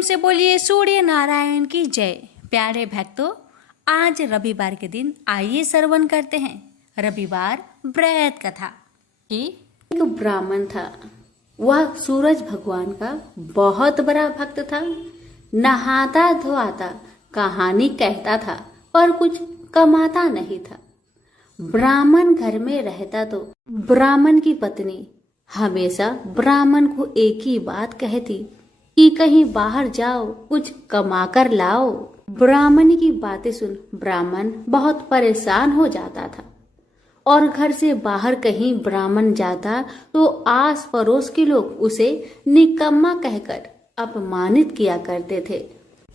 प्रेम से बोलिए सूर्य नारायण की जय। प्यारे भक्तों, आज रविवार के दिन आइए श्रवण करते हैं रविवार व्रत कथा कि एक ब्राह्मण था। वह सूरज भगवान का बहुत बड़ा भक्त था। नहाता धोआता कहानी कहता था पर कुछ कमाता नहीं था। ब्राह्मण घर में रहता तो ब्राह्मण की पत्नी हमेशा ब्राह्मण को एक ही बात कहती कि कहीं बाहर जाओ, कुछ कमा कर लाओ। ब्राह्मण की बातें सुन ब्राह्मण बहुत परेशान हो जाता था और घर से बाहर कहीं ब्राह्मण जाता तो आस पड़ोस के लोग उसे निकम्मा कहकर अपमानित किया करते थे।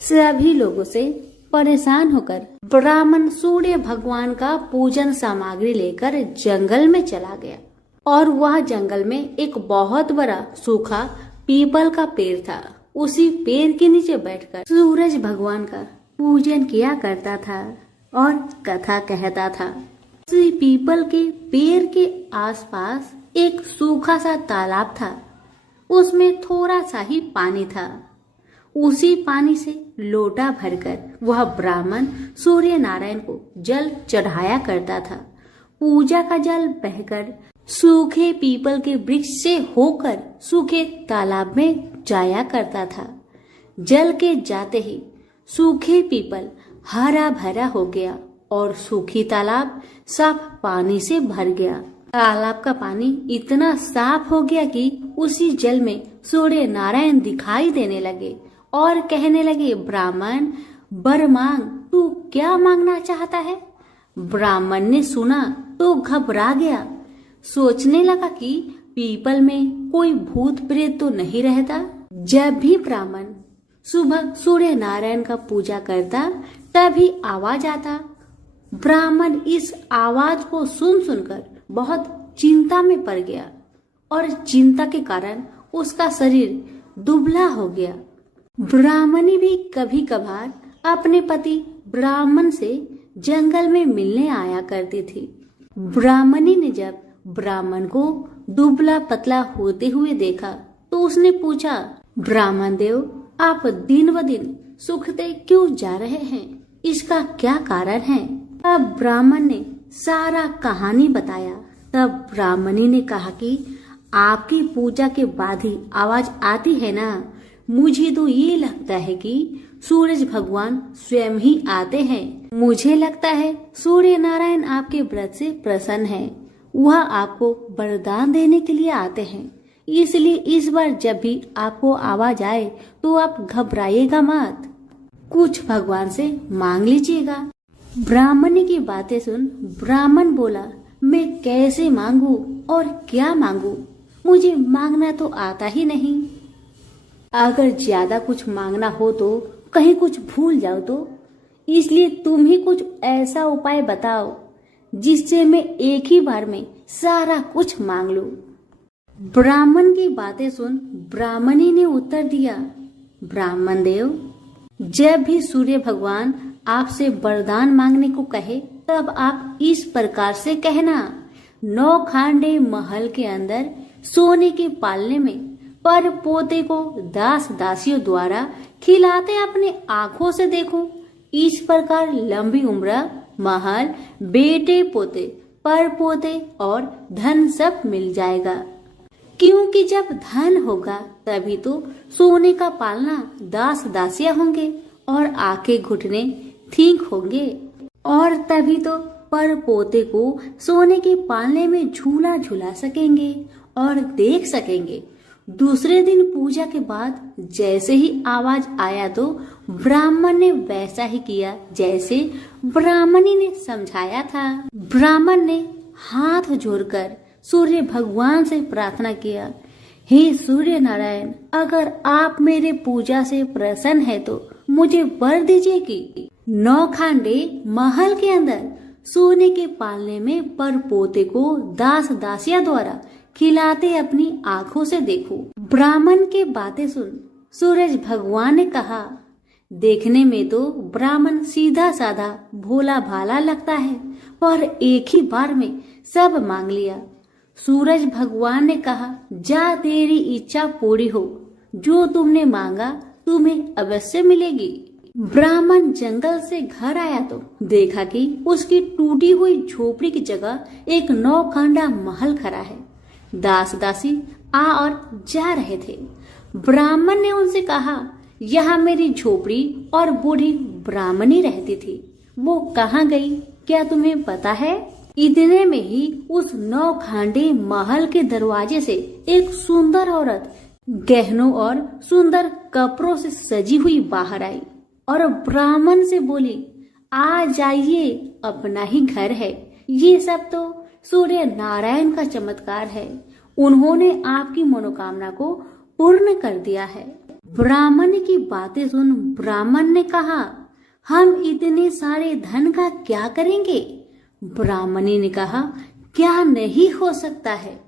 सभी लोगों से परेशान होकर ब्राह्मण सूर्य भगवान का पूजन सामग्री लेकर जंगल में चला गया और वह जंगल में एक बहुत बड़ा सूखा पीपल का पेड़ था। उसी पेड़ के नीचे बैठकर सूरज भगवान का पूजन किया करता था और कथा कहता था। उसी पीपल के पेड़ के आसपास एक सूखा सा तालाब था। उसमें थोड़ा सा ही पानी था। उसी पानी से लोटा भरकर वह ब्राह्मण सूर्य नारायण को जल चढ़ाया करता था। पूजा का जल बहकर सूखे पीपल के वृक्ष से होकर सूखे तालाब में जाया करता था। जल के जाते ही सूखे पीपल हरा भरा हो गया और सूखी तालाब साफ पानी से भर गया। तालाब का पानी इतना साफ हो गया कि उसी जल में सूर्य नारायण दिखाई देने लगे और कहने लगे, ब्राह्मण वर मांग, तू क्या मांगना चाहता है? ब्राह्मण ने सुना तो घबरा गया। सोचने लगा कि पीपल में कोई भूत प्रेत तो नहीं रहता। जब भी ब्राह्मण सुबह सूर्य नारायण का पूजा करता तभी आवाज आता। ब्राह्मण इस आवाज को सुनकर बहुत चिंता में पड़ गया और चिंता के कारण उसका शरीर दुबला हो गया। ब्राह्मणी भी कभी कभार अपने पति ब्राह्मण से जंगल में मिलने आया करती थी। ब्राह्मणी ने जब ब्राह्मण को दुबला पतला होते हुए देखा तो उसने पूछा, ब्राह्मण देव, आप दिन ब दिन सूखते क्यों जा रहे हैं? इसका क्या कारण है? तब ब्राह्मण ने सारा कहानी बताया। तब ब्राह्मणी ने कहा कि आपकी पूजा के बाद ही आवाज आती है ना, मुझे तो ये लगता है कि सूरज भगवान स्वयं ही आते हैं। मुझे लगता है सूर्य नारायण आपके व्रत से प्रसन्न है। वह आपको वरदान देने के लिए आते हैं। इसलिए इस बार जब भी आपको आवाज आए तो आप घबराइएगा मत, कुछ भगवान से मांग लीजिएगा। ब्राह्मणी की बातें सुन ब्राह्मण बोला, मैं कैसे मांगू और क्या मांगू? मुझे मांगना तो आता ही नहीं। अगर ज्यादा कुछ मांगना हो तो कहीं कुछ भूल जाओ तो, इसलिए तुम ही कुछ ऐसा उपाय बताओ जिससे मैं एक ही बार में सारा कुछ मांग लूं। ब्राह्मण की बातें सुन ब्राह्मणी ने उत्तर दिया, ब्राह्मण देव, जब भी सूर्य भगवान आपसे वरदान मांगने को कहे तब आप इस प्रकार से कहना, 9 खांडे महल के अंदर सोने के पालने में पर पोते को दास दासियों द्वारा खिलाते अपने आंखों से देखो। इस प्रकार लंबी उम्र, महल, बेटे पोते, पर पोते और धन सब मिल जाएगा। क्योंकि जब धन होगा तभी तो सोने का पालना दास दासियां होंगे और आंखें घुटने ठीक होंगे और तभी तो पर पोते को सोने के पालने में झूला झूला सकेंगे और देख सकेंगे। दूसरे दिन पूजा के बाद जैसे ही आवाज आया तो ब्राह्मण ने वैसा ही किया जैसे ब्राह्मणी ने समझाया था। ब्राह्मण ने हाथ जोड़कर सूर्य भगवान से प्रार्थना किया, हे सूर्य नारायण, अगर आप मेरे पूजा से प्रसन्न है तो मुझे वर दीजिए कि 9 खांडे महल के अंदर सोने के पालने में पर पोते को दास दासिया द्वारा खिलाते अपनी आंखों से देखो। ब्राह्मण के बातें सुन सूरज भगवान ने कहा, देखने में तो ब्राह्मण सीधा साधा भोला भाला लगता है पर एक ही बार में सब मांग लिया। सूरज भगवान ने कहा, जा तेरी इच्छा पूरी हो, जो तुमने मांगा तुम्हें अवश्य मिलेगी। ब्राह्मण जंगल से घर आया तो देखा कि उसकी टूटी हुई झोपड़ी की जगह एक नौखंडा महल खड़ा है। दास दासी आ और जा रहे थे। ब्राह्मण ने उनसे कहा, यहाँ मेरी झोपड़ी और बूढ़ी ब्राह्मणी रहती थी, वो कहाँ गई, क्या तुम्हें पता है? इतने में ही उस नौखंडे महल के दरवाजे से एक सुंदर औरत गहनों और सुंदर कपड़ों से सजी हुई बाहर आई और ब्राह्मण से बोली, आ जाइए, अपना ही घर है। ये सब तो सूर्य नारायण का चमत्कार है, उन्होंने आपकी मनोकामना को पूर्ण कर दिया है। ब्राह्मण की बातें सुन ब्राह्मण ने कहा, हम इतने सारे धन का क्या करेंगे? ब्राह्मणी ने कहा, क्या नहीं हो सकता है,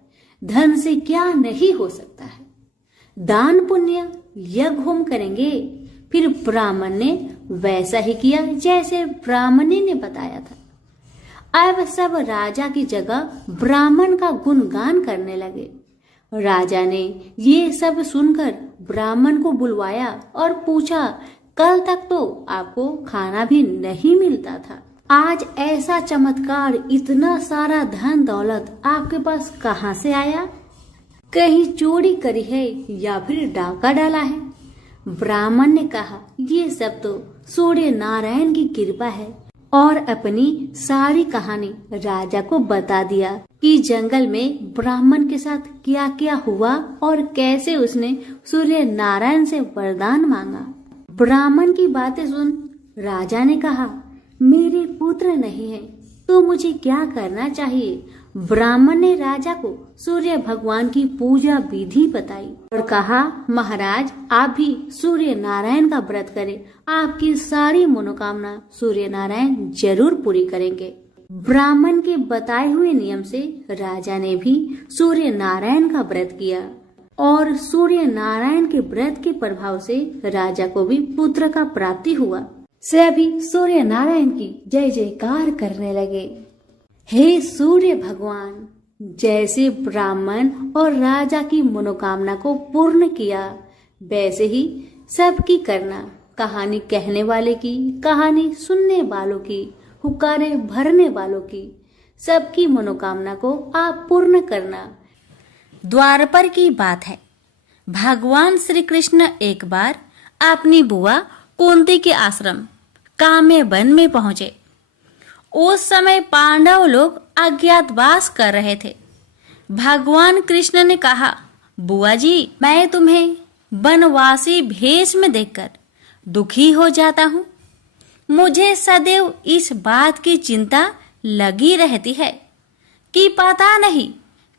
धन से क्या नहीं हो सकता है, दान पुण्य यज्ञ होम करेंगे। फिर ब्राह्मण ने वैसा ही किया जैसे ब्राह्मणी ने बताया था। अब सब राजा की जगह ब्राह्मण का गुणगान करने लगे। राजा ने ये सब सुनकर ब्राह्मण को बुलवाया और पूछा, कल तक तो आपको खाना भी नहीं मिलता था, आज ऐसा चमत्कार, इतना सारा धन दौलत आपके पास कहाँ से आया? कहीं चोरी करी है या फिर डाका डाला है? ब्राह्मण ने कहा, ये सब तो सूर्य नारायण की कृपा है, और अपनी सारी कहानी राजा को बता दिया कि जंगल में ब्राह्मण के साथ क्या क्या हुआ और कैसे उसने सूर्य नारायण से वरदान मांगा। ब्राह्मण की बातें सुन राजा ने कहा, मेरे पुत्र नहीं है तो मुझे क्या करना चाहिए? ब्राह्मण ने राजा को सूर्य भगवान की पूजा विधि बताई और कहा, महाराज आप भी सूर्य नारायण का व्रत करें, आपकी सारी मनोकामना सूर्य नारायण जरूर पूरी करेंगे। ब्राह्मण के बताए हुए नियम से राजा ने भी सूर्य नारायण का व्रत किया और सूर्य नारायण के व्रत के प्रभाव से राजा को भी पुत्र का प्राप्ति हुआ। सभी सूर्य नारायण की जय जयकार करने लगे। हे सूर्य भगवान, जैसे ब्राह्मण और राजा की मनोकामना को पूर्ण किया वैसे ही सबकी करना, कहानी कहने वाले की, कहानी सुनने वालों की, हुक्कारे भरने वालों की, सबकी मनोकामना को आप पूर्ण करना। द्वारपर की बात है। भगवान श्री कृष्ण एक बार अपनी बुआ कुंती के आश्रम काम्य वन में पहुंचे। उस समय पांडव लोग अज्ञातवास कर रहे थे। भगवान कृष्ण ने कहा, बुआ जी, मैं तुम्हें वनवासी भेष में देखकर दुखी हो जाता हूँ। मुझे सदैव इस बात की चिंता लगी रहती है कि पता नहीं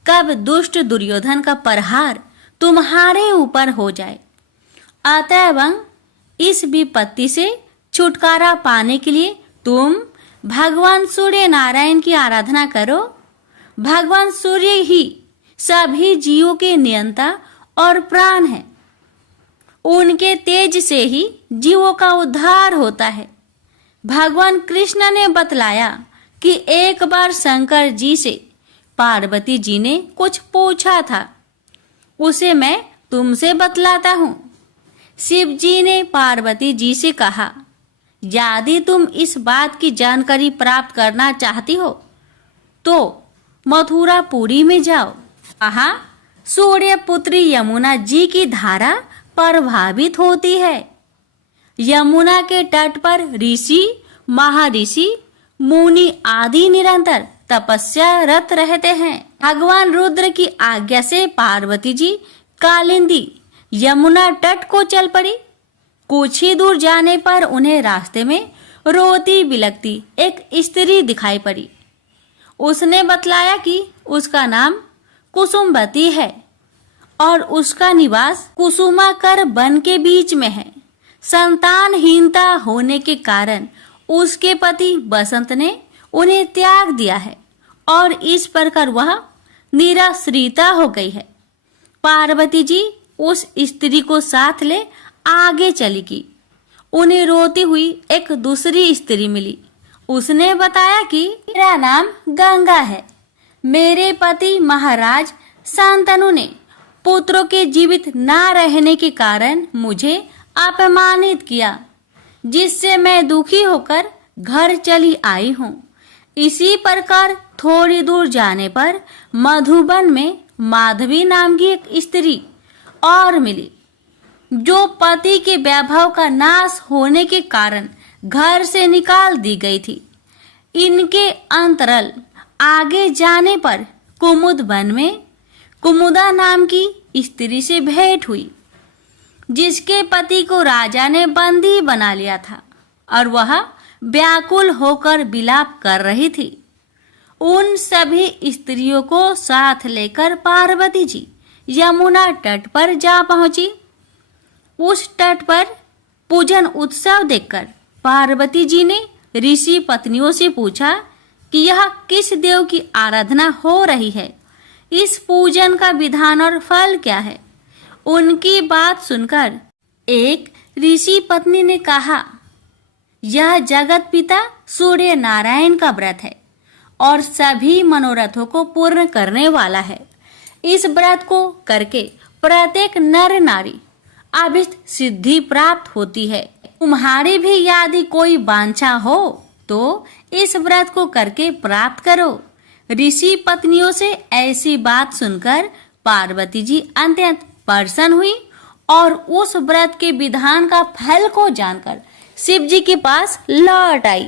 कब दुष्ट दुर्योधन का प्रहार तुम्हारे ऊपर हो जाए। अतएव इस विपत्ति से छुटकारा पाने के लिए तुम भगवान सूर्य नारायण की आराधना करो। भगवान सूर्य ही सभी जीवों के नियंता और प्राण है। उनके तेज से ही जीवों का उद्धार होता है। भगवान कृष्ण ने बतलाया कि एक बार शंकर जी से पार्वती जी ने कुछ पूछा था, उसे मैं तुमसे बतलाता हूँ। शिव जी ने पार्वती जी से कहा, यदि तुम इस बात की जानकारी प्राप्त करना चाहती हो तो मथुरापुरी में जाओ। वहाँ सूर्य पुत्री यमुना जी की धारा प्रभावित होती है। यमुना के तट पर ऋषि, महर्षि, मुनि आदि निरंतर तपस्यारत रहते हैं। भगवान रुद्र की आज्ञा से पार्वती जी कालिंदी यमुना तट को चल पड़ी। कुछ ही दूर जाने पर उन्हें रास्ते में रोती बिलखती एक स्त्री दिखाई पड़ी। उसने बतलाया कि उसका नाम कुसुमवती है और उसका निवास कुसुमाकर वन के बीच में है। संतानहीनता होने के कारण उसके पति बसंत ने उन्हें त्याग दिया है और इस प्रकार वह निराश्रिता हो गई है। पार्वती जी उस स्त्री को साथ ले आगे चली गई। उन्हें रोती हुई एक दूसरी स्त्री मिली। उसने बताया कि मेरा नाम गंगा है। मेरे पति महाराज शांतनु ने पुत्रों के जीवित ना रहने के कारण मुझे अपमानित किया, जिससे मैं दुखी होकर घर चली आई हूँ। इसी प्रकार थोड़ी दूर जाने पर मधुबन में माधवी नाम की एक स्त्री और मिली, जो पति के वैभव का नाश होने के कारण घर से निकाल दी गई थी। इनके अंतरल आगे जाने पर कुमुद वन में कुमुदा नाम की स्त्री से भेंट हुई, जिसके पति को राजा ने बंदी बना लिया था और वह व्याकुल होकर विलाप कर रही थी। उन सभी स्त्रियों को साथ लेकर पार्वती जी यमुना तट पर जा पहुंची। उस तट पर पूजन उत्सव देखकर पार्वती जी ने ऋषि पत्नियों से पूछा कि यह किस देव की आराधना हो रही है, इस पूजन का विधान और फल क्या है। उनकी बात सुनकर एक ऋषि पत्नी ने कहा, यह जगत पिता सूर्य नारायण का व्रत है और सभी मनोरथों को पूर्ण करने वाला है। इस व्रत को करके प्रत्येक नर नारी अभिष्ट सिद्धि प्राप्त होती है। तुम्हारी भी यदि कोई वांछा हो तो इस व्रत को करके प्राप्त करो। ऋषि पत्नियों से ऐसी बात सुनकर पार्वती जी अत्यंत प्रसन्न हुई और उस व्रत के विधान का फल को जानकर शिव जी के पास लौट आई।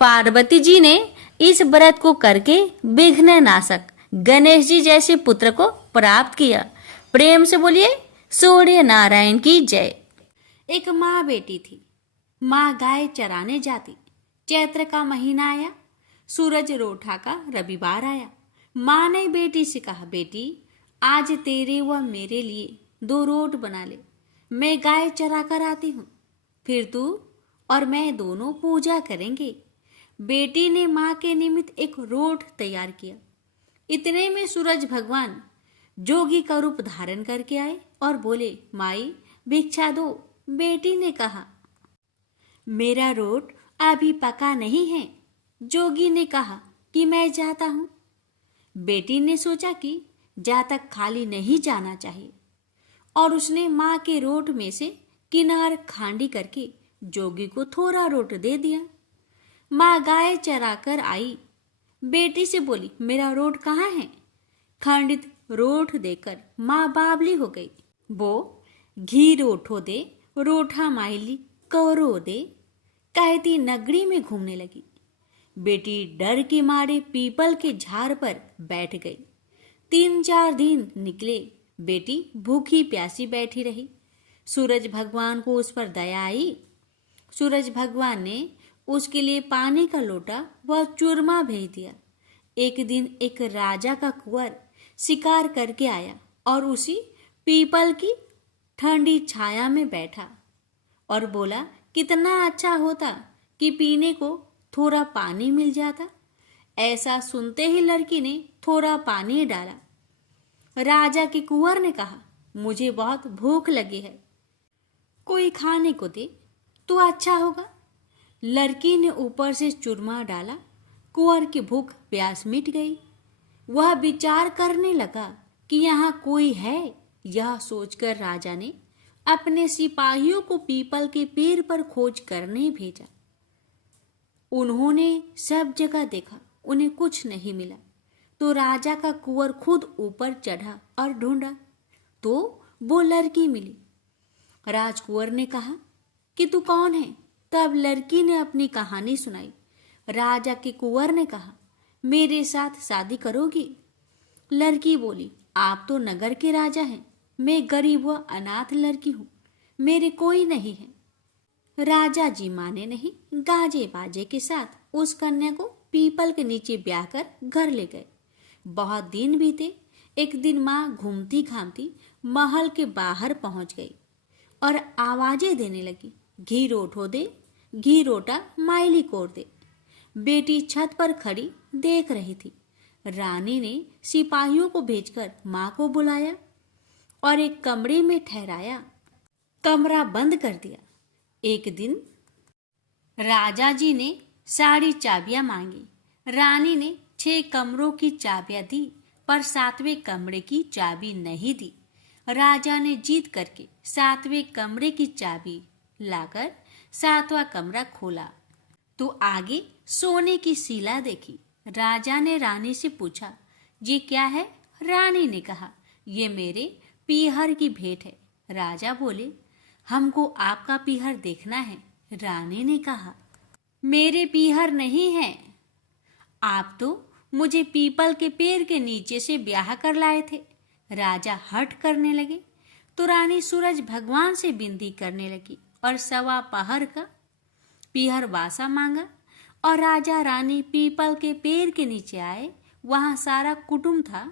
पार्वती जी ने इस व्रत को करके विघ्न नाशक गणेश जी जैसे पुत्र को प्राप्त किया। प्रेम से बोलिए सूर्य नारायण की जय। एक माँ बेटी थी। माँ गाय चराने जाती। चैत्र का महीना आया, सूरज रोठा का रविवार आया। माँ ने बेटी से कहा, बेटी आज तेरे व मेरे लिए 2 रोट बना ले, मैं गाय चरा कर आती हूँ, फिर तू और मैं दोनों पूजा करेंगे। बेटी ने माँ के निमित्त एक रोट तैयार किया। इतने में सूरज भगवान जोगी का रूप धारण करके आए और बोले, माई भिक्षा दो। बेटी ने कहा, मेरा रोट अभी पका नहीं है। जोगी ने कहा कि मैं जाता हूं। बेटी ने सोचा कि जा तक खाली नहीं जाना चाहिए और उसने माँ के रोट में से किनार खांडी करके जोगी को थोड़ा रोट दे दिया। माँ गाय चरा कर आई। बेटी से बोली, मेरा रोट कहाँ है? खंडित रोट देकर माँ बावली हो गई। वो घी रोठो दे, रोठा माइली कौरो दे कहती नगरी में घूमने लगी। बेटी डर के मारे पीपल के झाड़ पर बैठ गई। 3-4 दिन निकले। बेटी भूखी प्यासी बैठी रही। सूरज भगवान को उस पर दया आई। सूरज भगवान ने उसके लिए पानी का लोटा व चूरमा भेज दिया। एक दिन एक राजा का कुंवर शिकार करके आया और उसी पीपल की ठंडी छाया में बैठा और बोला, कितना अच्छा होता कि पीने को थोड़ा पानी मिल जाता। ऐसा सुनते ही लड़की ने थोड़ा पानी डाला। राजा के कुंवर ने कहा, मुझे बहुत भूख लगी है, कोई खाने को दे तो अच्छा होगा। लड़की ने ऊपर से चूरमा डाला। कुंवर की भूख प्यास मिट गई। वह विचार करने लगा कि यहाँ कोई है। यह सोचकर राजा ने अपने सिपाहियों को पीपल के पेड़ पर खोज करने भेजा। उन्होंने सब जगह देखा, उन्हें कुछ नहीं मिला। तो राजा का कुंवर खुद ऊपर चढ़ा और ढूंढा तो वो लड़की मिली। राजकुंवर ने कहा कि तू कौन है? तब लड़की ने अपनी कहानी सुनाई। राजा के कुंवर ने कहा, मेरे साथ शादी करोगी? लड़की बोली, आप तो नगर के राजा हैं, मैं गरीब व अनाथ लड़की हूँ, मेरे कोई नहीं है। राजा जी माने नहीं। गाजे बाजे के साथ उस कन्या को पीपल के नीचे ब्याह कर घर ले गए। बहुत दिन बीते। एक दिन माँ घूमती घामती महल के बाहर पहुंच गई और आवाजें देने लगी, घी रोठो दे, घी रोटा माइली कोर दे। बेटी छत पर खड़ी देख रही थी। रानी ने सिपाहियों को भेजकर माँ को बुलाया और एक कमरे में ठहराया। कमरा बंद कर दिया। एक दिन राजा जी ने सारी चाबियां मांगी। रानी ने 6 कमरों की चाबियां दी पर 7वें कमरे की चाबी नहीं दी। राजा ने जीत करके 7वें कमरे की चाबी लाकर 7वां कमरा खोला तो आगे सोने की शिला देखी। राजा ने रानी से पूछा, ये क्या है? रानी ने कहा, ये मेरे पीहर की भेंट है। राजा बोले, हमको आपका पीहर देखना है। रानी ने कहा, मेरे पीहर नहीं है, आप तो मुझे पीपल के पेड़ के नीचे से ब्याह कर लाए थे। राजा हट करने लगे तो रानी सूरज भगवान से विनती करने लगी और 1.25 पहर का पीहर वासा मांगा। और राजा रानी पीपल के पेड़ के नीचे आए। वहां सारा कुटुंब था।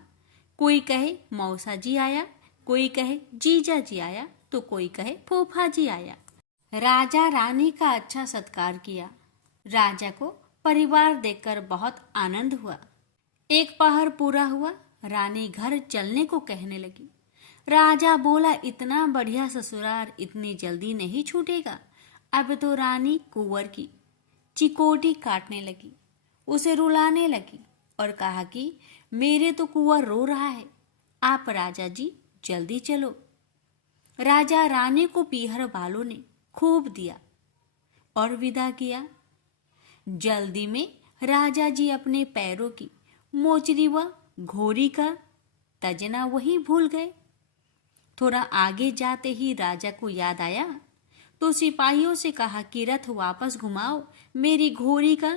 कोई कहे मौसा जी आया, कोई कहे जीजा जी आया, तो कोई कहे फूफा जी आया। राजा रानी का अच्छा सत्कार किया। राजा को परिवार देखकर बहुत आनंद हुआ। 1 पहर पूरा हुआ। रानी घर चलने को कहने लगी। राजा बोला, इतना बढ़िया ससुराल इतनी जल्दी नहीं छूटेगा। अब तो रानी कुंवर की चिकोटी काटने लगी, उसे रुलाने लगी और कहा कि मेरे तो कुंवर रो रहा है, आप राजा जी जल्दी चलो। राजा रानी को पीहर वालों ने खूब दिया और विदा किया। जल्दी में राजा जी अपने पैरों की मोचरी व घोड़ी का तजना वहीं भूल गए। थोड़ा आगे जाते ही राजा को याद आया तो सिपाहियों से कहा कि रथ वापस घुमाओ, मेरी घोड़ी का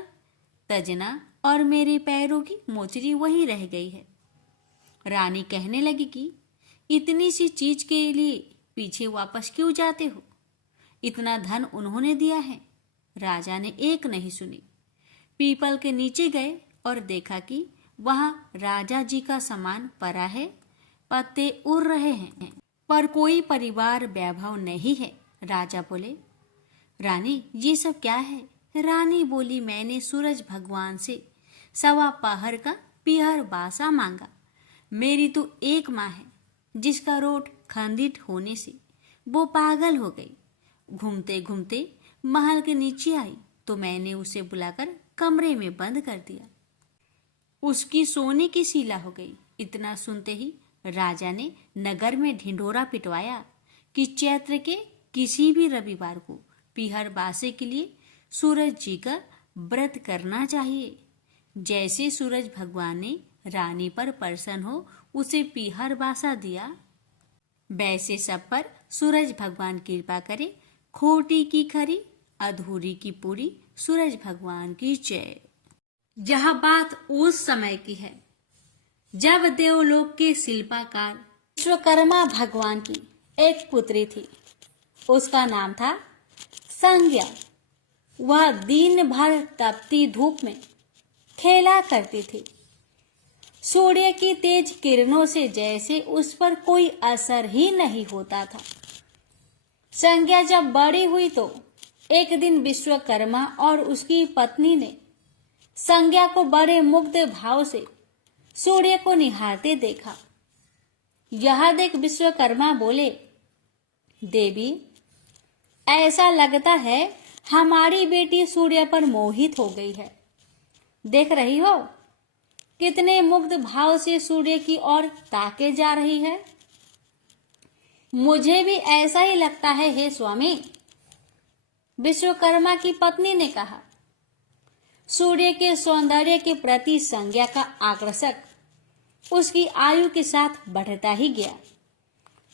तजना और मेरे पैरों की मोचरी वहीं रह गई है। रानी कहने लगी कि इतनी सी चीज के लिए पीछे वापस क्यों जाते हो? इतना धन उन्होंने दिया है। राजा ने एक नहीं सुनी। पीपल के नीचे गए और देखा कि वहां राजा जी का सामान पड़ा है, पत्ते उड़ रहे हैं, पर कोई परिवार वैभव नहीं है। राजा बोले, रानी ये सब क्या है? रानी बोली, मैंने सूरज भगवान से 1.25 पहर का पीहर बासा मांगा। मेरी तो एक माँ है जिसका रोट खंडित होने से वो पागल हो गई। घूमते घूमते महल के नीचे आई तो मैंने उसे बुलाकर कमरे में बंद कर दिया। उसकी सोने की शिला हो गई। इतना सुनते ही राजा ने नगर में ढिंढोरा पिटवाया कि चैत्र के किसी भी रविवार को पीहर बासे के लिए सूरज जी का व्रत करना चाहिए। जैसे सूरज भगवान ने रानी पर प्रसन्न हो उसे पीहर बासा दिया, वैसे सब पर सूरज भगवान कृपा करे। खोटी की खरी, अधूरी की पूरी, सूरज भगवान की जय। यह बात उस समय की है जब देवलोक के शिल्पकार विश्वकर्मा भगवान की एक पुत्री थी। उसका नाम था संज्ञा। वह दिन भर तपती धूप में खेला करती थी। सूर्य की तेज किरणों से जैसे उस पर कोई असर ही नहीं होता था। संज्ञा जब बड़ी हुई तो एक दिन विश्वकर्मा और उसकी पत्नी ने संज्ञा को बड़े मुग्ध भाव से सूर्य को निहारते देखा। यह देख विश्वकर्मा बोले, देवी, ऐसा लगता है हमारी बेटी सूर्य पर मोहित हो गई है। देख रही हो कितने मुग्ध भाव से सूर्य की ओर ताके जा रही है। मुझे भी ऐसा ही लगता है हे स्वामी। विश्वकर्मा की पत्नी ने कहा। सूर्य के सौंदर्य के प्रति संज्ञा का आकर्षक उसकी आयु के साथ बढ़ता ही गया।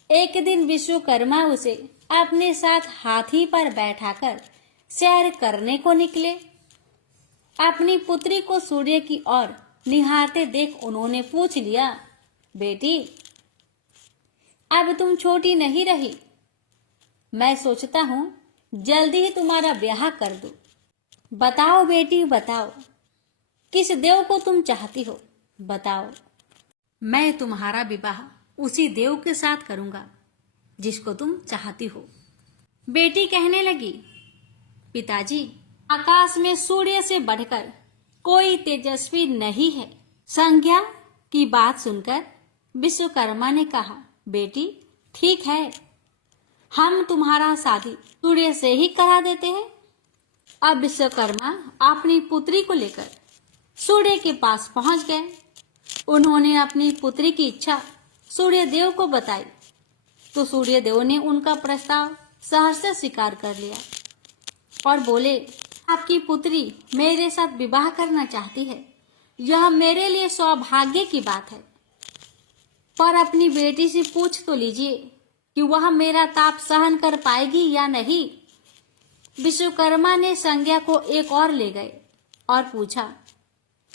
एक दिन विश्वकर्मा उसे अपने साथ हाथी पर बैठाकर सैर करने को निकले। अपनी पुत्री को सूर्य की ओर निहारते देख उन्होंने पूछ लिया, बेटी, अब तुम छोटी नहीं रही। मैं सोचता हूं जल्दी ही तुम्हारा ब्याह कर दूं। बताओ बेटी, बताओ, किस देव को तुम चाहती हो? बताओ। मैं तुम्हारा विवाह उसी देव के साथ करूंगा जिसको तुम चाहती हो। बेटी कहने लगी, पिताजी, आकाश में सूर्य से बढ़कर कोई तेजस्वी नहीं है। संज्ञा की बात सुनकर विश्वकर्मा ने कहा, बेटी, ठीक है, हम तुम्हारा शादी सूर्य से ही करा देते हैं। अब विश्वकर्मा अपनी पुत्री को लेकर सूर्य के पास पहुंच गए। उन्होंने अपनी पुत्री की इच्छा सूर्य देव को बताई। तो सूर्यदेव ने उनका प्रस्ताव सहर्ष स्वीकार कर लिया और बोले, आपकी पुत्री मेरे साथ विवाह करना चाहती है, यह मेरे लिए सौभाग्य की बात है, पर अपनी बेटी से पूछ तो लीजिए कि वह मेरा ताप सहन कर पाएगी या नहीं। विश्वकर्मा ने संज्ञा को एक और ले गए और पूछा,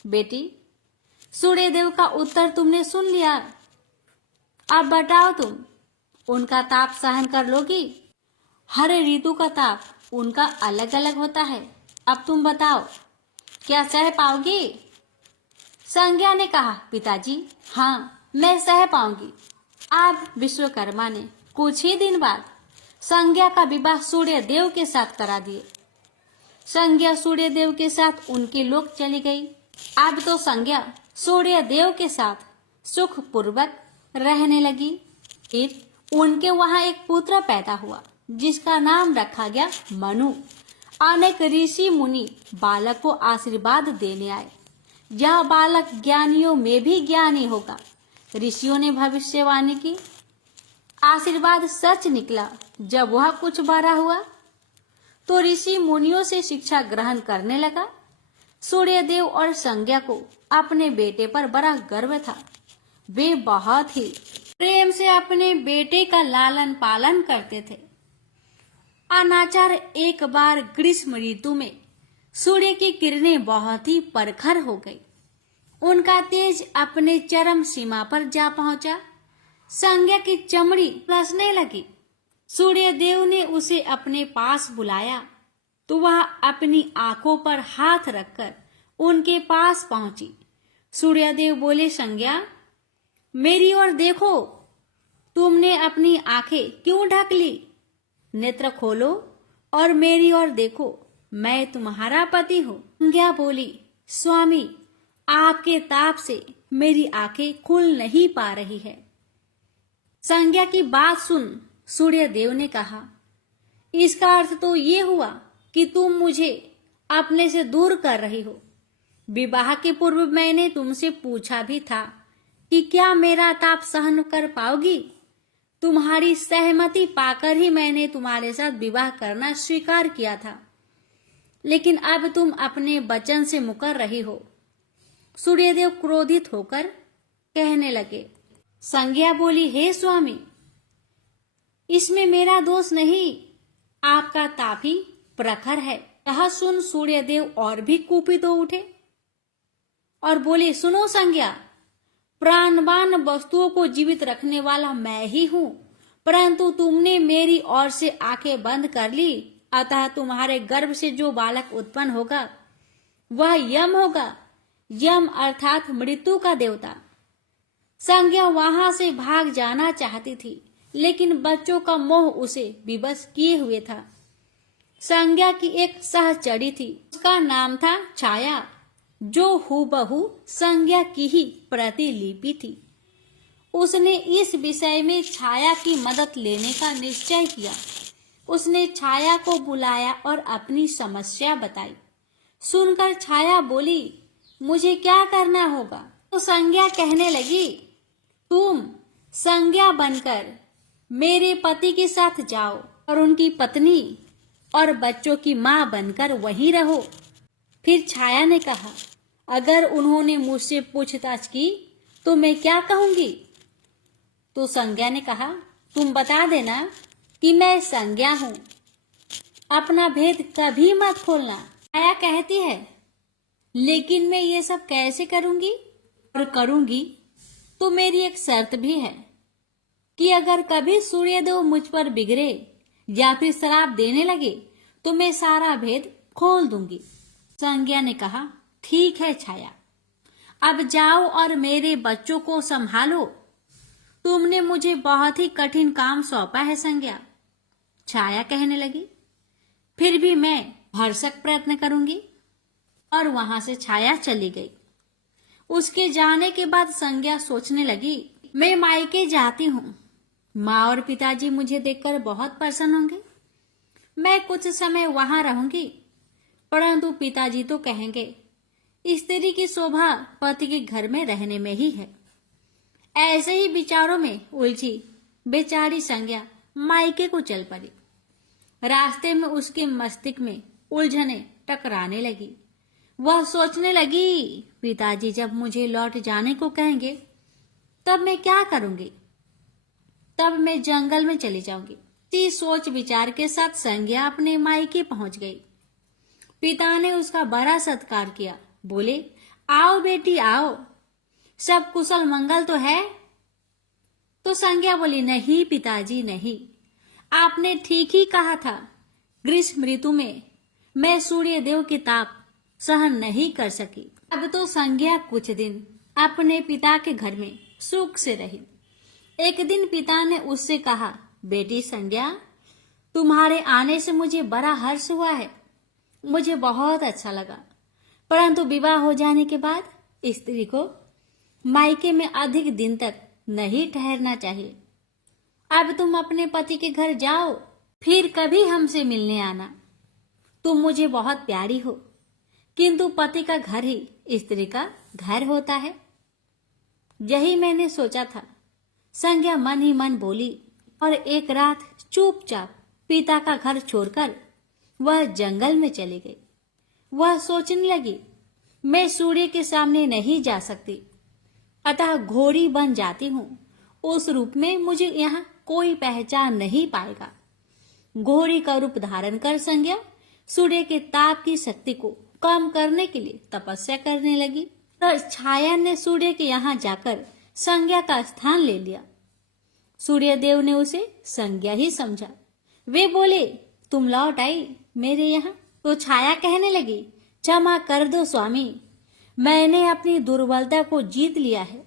बेटी, सूर्यदेव का उत्तर तुमने सुन लिया, अब बताओ तुम उनका ताप सहन कर लोगी? हर ऋतु का ताप उनका अलग अलग होता है, अब तुम बताओ क्या सह पाओगी? संज्ञा ने कहा, पिताजी हाँ, मैं सह पाऊंगी। अब विश्वकर्मा ने कुछ ही दिन बाद संज्ञा का विवाह सूर्यदेव के साथ करा दिए। संज्ञा सूर्यदेव के साथ उनके लोक चली गई। अब तो संज्ञा सूर्यदेव के साथ सुख पूर्वक रहने लगी। फिर उनके वहां एक पुत्र पैदा हुआ जिसका नाम रखा गया मनु। अनेक ऋषि मुनि बालक को आशीर्वाद देने आए, यह बालक ज्ञानियों में भी ज्ञानी होगा। ऋषियों ने भविष्यवाणी की, आशीर्वाद सच निकला। जब वह कुछ बड़ा हुआ तो ऋषि मुनियों से शिक्षा ग्रहण करने लगा। सूर्यदेव और संज्ञा को अपने बेटे पर बड़ा गर्व था। वे बहुत ही प्रेम से अपने बेटे का लालन पालन करते थे। अनाचार एक बार ग्रीष्म ऋतु में सूर्य की किरणें बहुत ही प्रखर हो गई। उनका तेज अपने चरम सीमा पर जा पहुंचा। संज्ञा की चमड़ी रसने लगी। सूर्यदेव ने उसे अपने पास बुलाया तो वह अपनी आंखों पर हाथ रखकर उनके पास पहुंची। सूर्यदेव बोले, संज्ञा मेरी ओर देखो, तुमने अपनी आंखें क्यों ढक ली? नेत्र खोलो और मेरी ओर देखो, मैं तुम्हारा पति हूँ। संज्ञा बोली, स्वामी आपके ताप से मेरी आंखें खुल नहीं पा रही है। संज्ञा की बात सुन सूर्यदेव ने कहा, इसका अर्थ तो ये हुआ कि तुम मुझे अपने से दूर कर रही हो। विवाह के पूर्व मैंने तुमसे पूछा भी था कि क्या मेरा ताप सहन कर पाओगी। तुम्हारी सहमति पाकर ही मैंने तुम्हारे साथ विवाह करना स्वीकार किया था, लेकिन अब तुम अपने वचन से मुकर रही हो। सूर्यदेव क्रोधित होकर कहने लगे। संज्ञा बोली, हे स्वामी, इसमें मेरा दोष नहीं, आपका ताप ही प्रखर है। यह सुन सूर्यदेव और भी कुपित हो उठे और बोले, सुनो संज्ञा, प्राणवान वस्तुओं को जीवित रखने वाला मैं ही हूँ, परंतु तुमने मेरी ओर से आंखें बंद कर ली, अतः तुम्हारे गर्भ से जो बालक उत्पन्न होगा वह यम होगा। यम अर्थात मृत्यु का देवता। संज्ञा वहां से भाग जाना चाहती थी, लेकिन बच्चों का मोह उसे विवश किए हुए था। संज्ञा की एक सहचरी थी, उसका नाम था छाया, जो हूबहू संज्ञा की ही प्रतिलिपि थी। उसने इस विषय में छाया की मदद लेने का निश्चय किया। उसने छाया को बुलाया और अपनी समस्या बताई। सुनकर छाया बोली, मुझे क्या करना होगा? तो संज्ञा कहने लगी, तुम संज्ञा बनकर मेरे पति के साथ जाओ और उनकी पत्नी और बच्चों की मां बनकर वहीं रहो। फिर छाया ने कहा, अगर उन्होंने मुझसे पूछताछ की तो मैं क्या कहूंगी? तो संज्ञा ने कहा, तुम बता देना कि मैं संज्ञा हूं, अपना भेद कभी मत खोलना। छाया कहती है, लेकिन मैं ये सब कैसे करूंगी? और करूंगी तो मेरी एक शर्त भी है कि अगर कभी सूर्यदेव मुझ पर बिगड़े या फिर श्राप देने लगे तो मैं सारा भेद खोल दूंगी। संज्ञा ने कहा, ठीक है छाया, अब जाओ और मेरे बच्चों को संभालो। तुमने मुझे बहुत ही कठिन काम सौंपा है संज्ञा। छाया कहने लगी, फिर भी मैं भरसक प्रयत्न करूंगी। और वहां से छाया चली गई। उसके जाने के बाद संज्ञा सोचने लगी, मैं मायके जाती हूँ, माँ और पिताजी मुझे देखकर बहुत प्रसन्न होंगे। मैं कुछ समय वहां रहूंगी, परंतु पिताजी तो कहेंगे, स्त्री की शोभा पति के घर में रहने में ही है। ऐसे ही विचारों में उलझी बेचारी संज्ञा मायके को चल पड़ी। रास्ते में उसके मस्तिष्क में उलझने टकराने लगी। वह सोचने लगी, पिताजी जब मुझे लौट जाने को कहेंगे तब मैं क्या करूंगी? तब मैं जंगल में चली जाऊंगी। इसी सोच विचार के साथ संज्ञा अपने मायके पहुंच गई। पिता ने उसका बड़ा सत्कार किया। बोले, आओ बेटी आओ, सब कुशल मंगल तो है? तो संज्ञा बोली, नहीं पिताजी नहीं, आपने ठीक ही कहा था। ग्रीष्म ऋतु में मैं सूर्य देव की ताप सहन नहीं कर सकी। अब तो संज्ञा कुछ दिन अपने पिता के घर में सुख से रही। एक दिन पिता ने उससे कहा, बेटी संज्ञा, तुम्हारे आने से मुझे बड़ा हर्ष हुआ है, मुझे बहुत अच्छा लगा। परंतु विवाह हो जाने के बाद स्त्री को मायके में अधिक दिन तक नहीं ठहरना चाहिए। अब तुम अपने पति के घर जाओ, फिर कभी हमसे मिलने आना। तुम मुझे बहुत प्यारी हो, किंतु पति का घर ही स्त्री का घर होता है। यही मैंने सोचा था, संज्ञा मन ही मन बोली। और एक रात चुपचाप पिता का घर छोड़कर वह जंगल में चली गई। वह सोचने लगी, मैं सूर्य के सामने नहीं जा सकती, अतः घोड़ी बन जाती हूँ। उस रूप में मुझे यहाँ कोई पहचान नहीं पाएगा। घोड़ी का रूप धारण कर संज्ञा सूर्य के ताप की शक्ति को कम करने के लिए तपस्या करने लगी। तो छाया ने सूर्य के यहाँ जाकर संज्ञा का स्थान ले लिया। सूर्य देव ने उसे संज्ञा ही समझा। वे बोले, तुम लौट आई मेरे यहाँ? तो छाया कहने लगी, क्षमा कर दो स्वामी, मैंने अपनी दुर्बलता को जीत लिया है।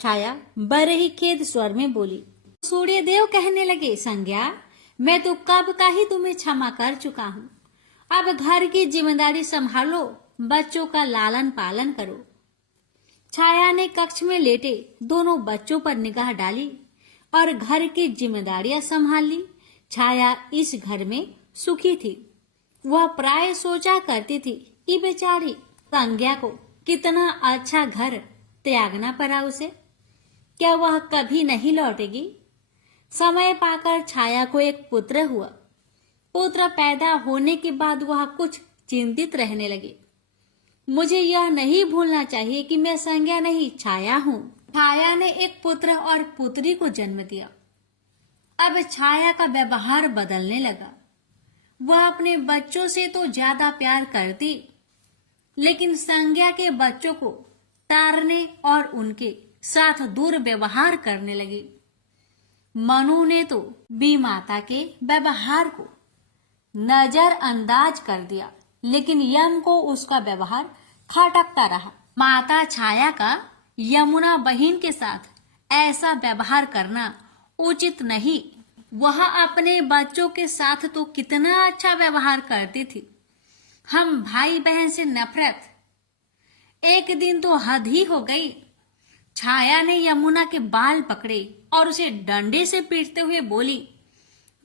छाया बड़े ही खेद स्वर में बोली। सूर्य देव कहने लगे, संज्ञा, मैं तो कब का ही तुम्हें क्षमा कर चुका हूँ। अब घर की जिम्मेदारी संभालो, बच्चों का लालन पालन करो। छाया ने कक्ष में लेटे दोनों बच्चों पर निगाह डाली और घर की जिम्मेदारियां संभाल ली। छाया इस घर में सुखी थी। वह प्राय सोचा करती थी कि बेचारी संज्ञा को कितना अच्छा घर त्यागना पड़ा उसे। क्या वह कभी नहीं लौटेगी? समय पाकर छाया को एक पुत्र हुआ। पुत्र पैदा होने के बाद वह कुछ चिंतित रहने लगी। मुझे यह नहीं भूलना चाहिए कि मैं संज्ञा नहीं, छाया हूँ। छाया ने एक पुत्र और पुत्री को जन्म दिया। अब छाया का व्यवहार बदलने लगा। वह अपने बच्चों से तो ज्यादा प्यार करती, लेकिन संज्ञा के बच्चों को तारने और उनके साथ दुर्व्यवहार करने लगी। मनु ने तो बी माता के व्यवहार को नजरअंदाज कर दिया, लेकिन यम को उसका व्यवहार खटकता रहा। माता छाया का यमुना बहन के साथ ऐसा व्यवहार करना उचित नहीं। वह अपने बच्चों के साथ तो कितना अच्छा व्यवहार करती थी। हम भाई बहन से नफरत, एक दिन तो हद ही हो गई। छाया ने यमुना के बाल पकड़े और उसे डंडे से पीटते हुए बोली,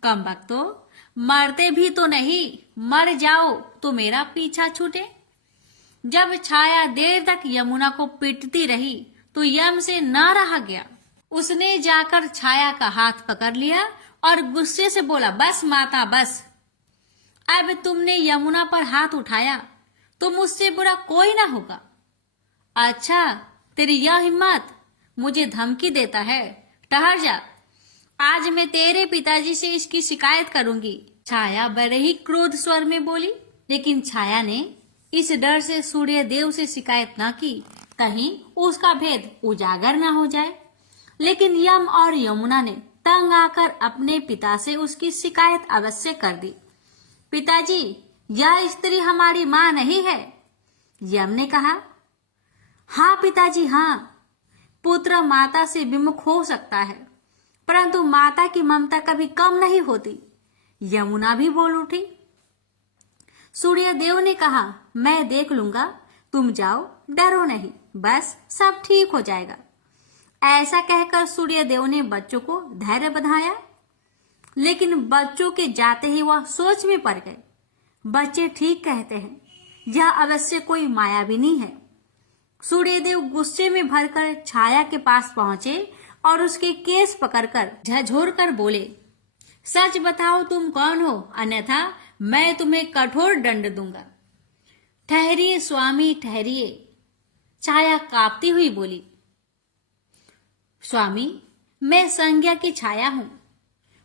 कमबख्तो, मरते भी तो नहीं, मर जाओ तो मेरा पीछा छूटे। जब छाया देर तक यमुना को पीटती रही तो यम से न रहा गया। उसने जाकर छाया का हाथ पकड़ लिया और गुस्से से बोला, बस माता बस, अब तुमने यमुना पर हाथ उठाया तो मुझसे बुरा कोई ना होगा। अच्छा, तेरी यह हिम्मत, मुझे धमकी देता है? ठहर जा, आज मैं तेरे पिताजी से इसकी शिकायत करूंगी। छाया बड़े ही क्रोध स्वर में बोली, लेकिन छाया ने इस डर से सूर्य देव से शिकायत न की, कहीं उसका भेद उजागर न हो जाए। लेकिन यम और यमुना ने तंग आकर अपने पिता से उसकी शिकायत अवश्य कर दी। पिताजी, यह स्त्री हमारी माँ नहीं है। यम ने कहा, हाँ पिताजी हाँ, पुत्र माता से विमुख हो सकता है, परंतु माता की ममता कभी कम नहीं होती। यमुना भी बोल उठी। सूर्य देव ने कहा, मैं देख लूंगा, तुम जाओ, डरो नहीं, बस सब ठीक हो जाएगा। ऐसा कहकर सूर्य देव ने बच्चों को धैर्य बंधाया, लेकिन बच्चों के जाते ही वह सोच में पड़ गए। बच्चे ठीक कहते हैं, यह अवश्य कोई मायाविनी है। सूर्यदेव गुस्से में भरकर छाया के पास पहुंचे और उसके केस पकड़कर झकझोर कर बोले, सच बताओ तुम कौन हो, अन्यथा मैं तुम्हें कठोर दंड दूंगा। ठहरिए स्वामी ठहरिए, छाया कांपती हुई बोली। स्वामी, मैं संज्ञा की छाया हूं।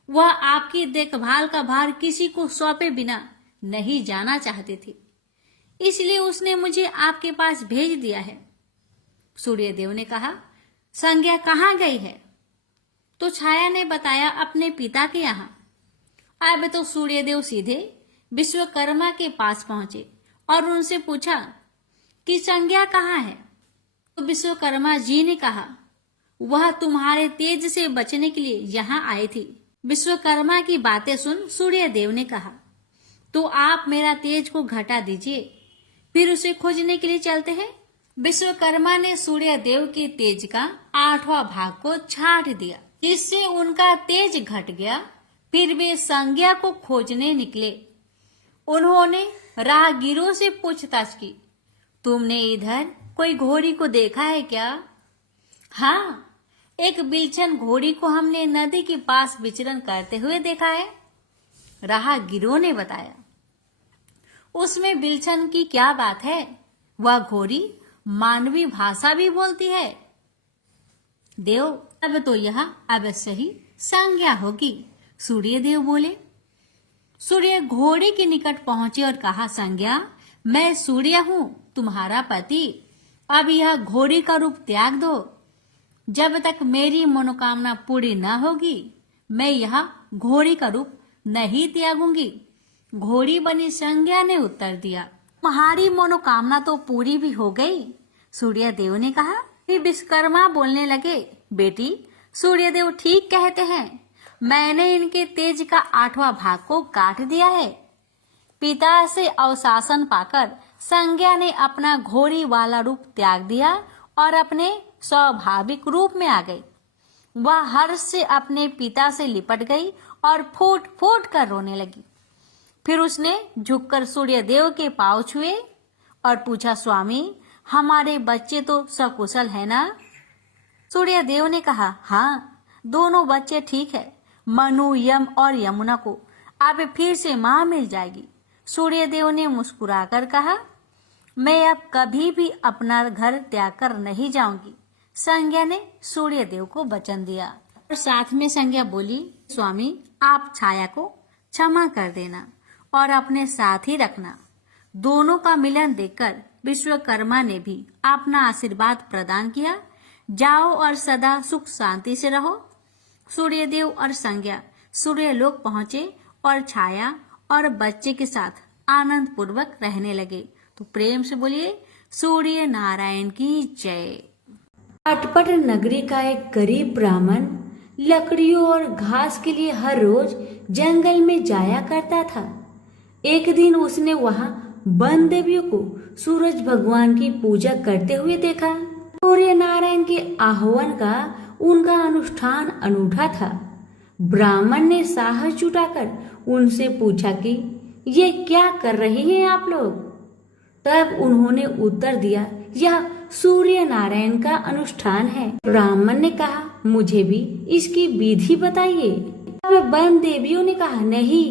वह आपकी देखभाल का भार किसी को सौंपे बिना नहीं जाना चाहती थी, इसलिए उसने मुझे आपके पास भेज दिया है। सूर्यदेव ने कहा, संज्ञा कहाँ गई है? तो छाया ने बताया, अपने पिता के यहाँ। अब तो सूर्यदेव सीधे विश्वकर्मा के पास पहुंचे और उनसे पूछा कि संज्ञा कहाँ है? तो विश्वकर्मा जी ने कहा, वह तुम्हारे तेज से बचने के लिए यहाँ आई थी। विश्वकर्मा की बातें सुन सूर्यदेव ने कहा, तो आप मेरा तेज को घटा दीजिए, फिर उसे खोजने के लिए चलते हैं। विश्वकर्मा ने सूर्यदेव के तेज का 8वां भाग को छाट दिया, जिससे उनका तेज घट गया। फिर वे संज्ञा को खोजने निकले। उन्होंने राहगीरों से पूछताछ की, तुमने इधर कोई घोड़ी को देखा है क्या? हाँ, एक बिलछन घोड़ी को हमने नदी के पास विचरण करते हुए देखा है, राहगीरों ने बताया। उसमें बिलछन की क्या बात है? वह घोड़ी मानवी भाषा भी बोलती है। देव, अब तो यह अवश्य ही संज्ञा होगी, सूर्यदेव बोले। सूर्य घोड़ी के निकट पहुंचे और कहा, संज्ञा, मैं सूर्य हूं, तुम्हारा पति। अब यह घोड़ी का रूप त्याग दो। जब तक मेरी मनोकामना पूरी न होगी, मैं यह घोड़ी का रूप नहीं त्यागूंगी। घोड़ी बनी संज्ञा ने उत्तर दिया, तुम्हारी मनोकामना तो पूरी भी हो गई, सूर्यदेव ने कहा। फिर विश्वकर्मा बोलने लगे, बेटी, सूर्यदेव ठीक कहते हैं, मैंने इनके तेज का 8वां भाग को काट दिया है। पिता से अवशासन पाकर संज्ञा ने अपना घोड़ी वाला रूप त्याग दिया और अपने स्वाभाविक रूप में आ गई। वह हर्ष से अपने पिता से लिपट गई और फूट फूट कर रोने लगी। फिर उसने झुककर सूर्यदेव के पांव छुए और पूछा, स्वामी, हमारे बच्चे तो सकुशल है ना? सूर्यदेव ने कहा, हाँ, दोनों बच्चे ठीक है। मनु, यम और यमुना को अब फिर से मां मिल जाएगी। सूर्यदेव ने मुस्कुराकर कहा, मैं अब कभी भी अपना घर त्याग कर नहीं जाऊंगी। संज्ञा ने सूर्यदेव को वचन दिया और साथ में संज्ञा बोली, स्वामी, आप छाया को क्षमा कर देना और अपने साथ ही रखना। दोनों का मिलन देखकर विश्वकर्मा ने भी अपना आशीर्वाद प्रदान किया। जाओ और सदा सुख शांति से रहो। सूर्यदेव और संज्ञा सूर्यलोक पहुंचे और छाया और बच्चे के साथ आनंद पूर्वक रहने लगे। तो प्रेम से बोलिए, सूर्य नारायण की जय। अटपट नगरी का एक गरीब ब्राह्मण लकड़ियों और घास के लिए हर रोज जंगल में जाया करता था। एक दिन उसने वहां वन देवियों को सूरज भगवान की पूजा करते हुए देखा। सूर्य नारायण के आह्वान का उनका अनुष्ठान अनूठा था। ब्राह्मण ने साहस जुटाकर उनसे पूछा कि ये क्या कर रहे हैं आप लोग? तब उन्होंने उत्तर दिया, यह सूर्य नारायण का अनुष्ठान है। ब्राह्मण ने कहा, मुझे भी इसकी विधि बताइए। तब वन देवियों ने कहा, नहीं,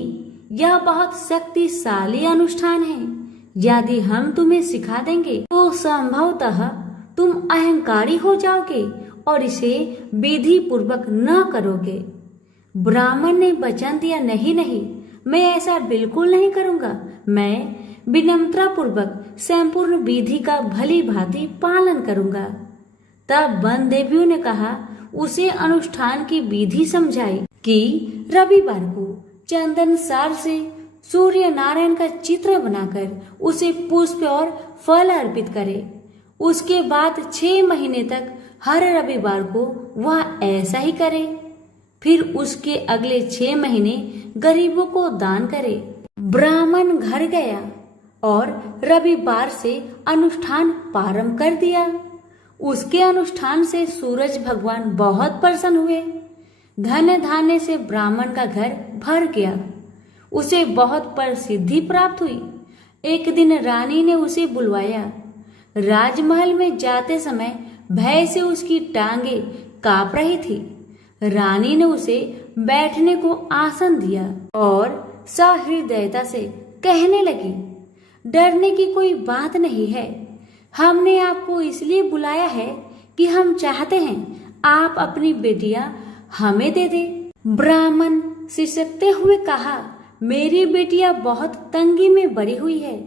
यह बहुत शक्तिशाली अनुष्ठान है। यदि हम तुम्हें सिखा देंगे तो संभवतः तुम अहंकारी हो जाओगे और इसे विधि पूर्वक न करोगे। ब्राह्मण ने वचन दिया, नहीं नहीं, मैं ऐसा बिल्कुल नहीं करूंगा। मैं विनम्रता पूर्वक संपूर्ण विधि का भली भांति पालन करूंगा। तब वन देवियों ने कहा, उसे अनुष्ठान की विधि समझाई कि रविवार को चंदन सार से सूर्य नारायण का चित्र बनाकर उसे पुष्प और फल अर्पित करे। उसके बाद 6 महीने तक हर रविवार को वह ऐसा ही करे। फिर उसके अगले 6 महीने गरीबों को दान करे। ब्राह्मण घर गया और रविवार से अनुष्ठान प्रारंभ कर दिया। उसके अनुष्ठान से सूरज भगवान बहुत प्रसन्न हुए। धन धान्य से ब्राह्मण का घर भर गया। उसे बहुत प्रसिद्धि प्राप्त हुई। एक दिन रानी ने उसे बुलवाया। राजमहल में जाते समय भय से उसकी टांगे कांप रही थी। रानी ने उसे बैठने को आसन दिया और सहृदयता से कहने लगी, डरने की कोई बात नहीं है। हमने आपको इसलिए बुलाया है कि हम चाहते हैं आप अपनी बेटियां हमें दे दे। ब्राह्मण सिसकते हुए कहा, मेरी बेटियां बहुत तंगी में बड़ी हुई है।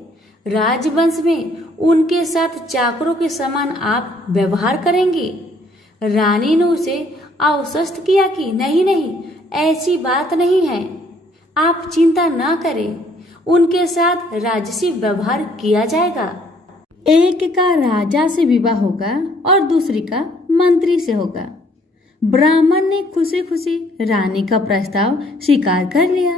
राजवंश में उनके साथ चाकरों के समान आप व्यवहार करेंगे। रानी ने उसे आश्वस्त किया कि नहीं नहीं, ऐसी बात नहीं है, आप चिंता न करें, उनके साथ राजसी व्यवहार किया जाएगा। एक का राजा से विवाह होगा और दूसरी का मंत्री से होगा। ब्राह्मण ने खुशी खुशी रानी का प्रस्ताव स्वीकार कर लिया।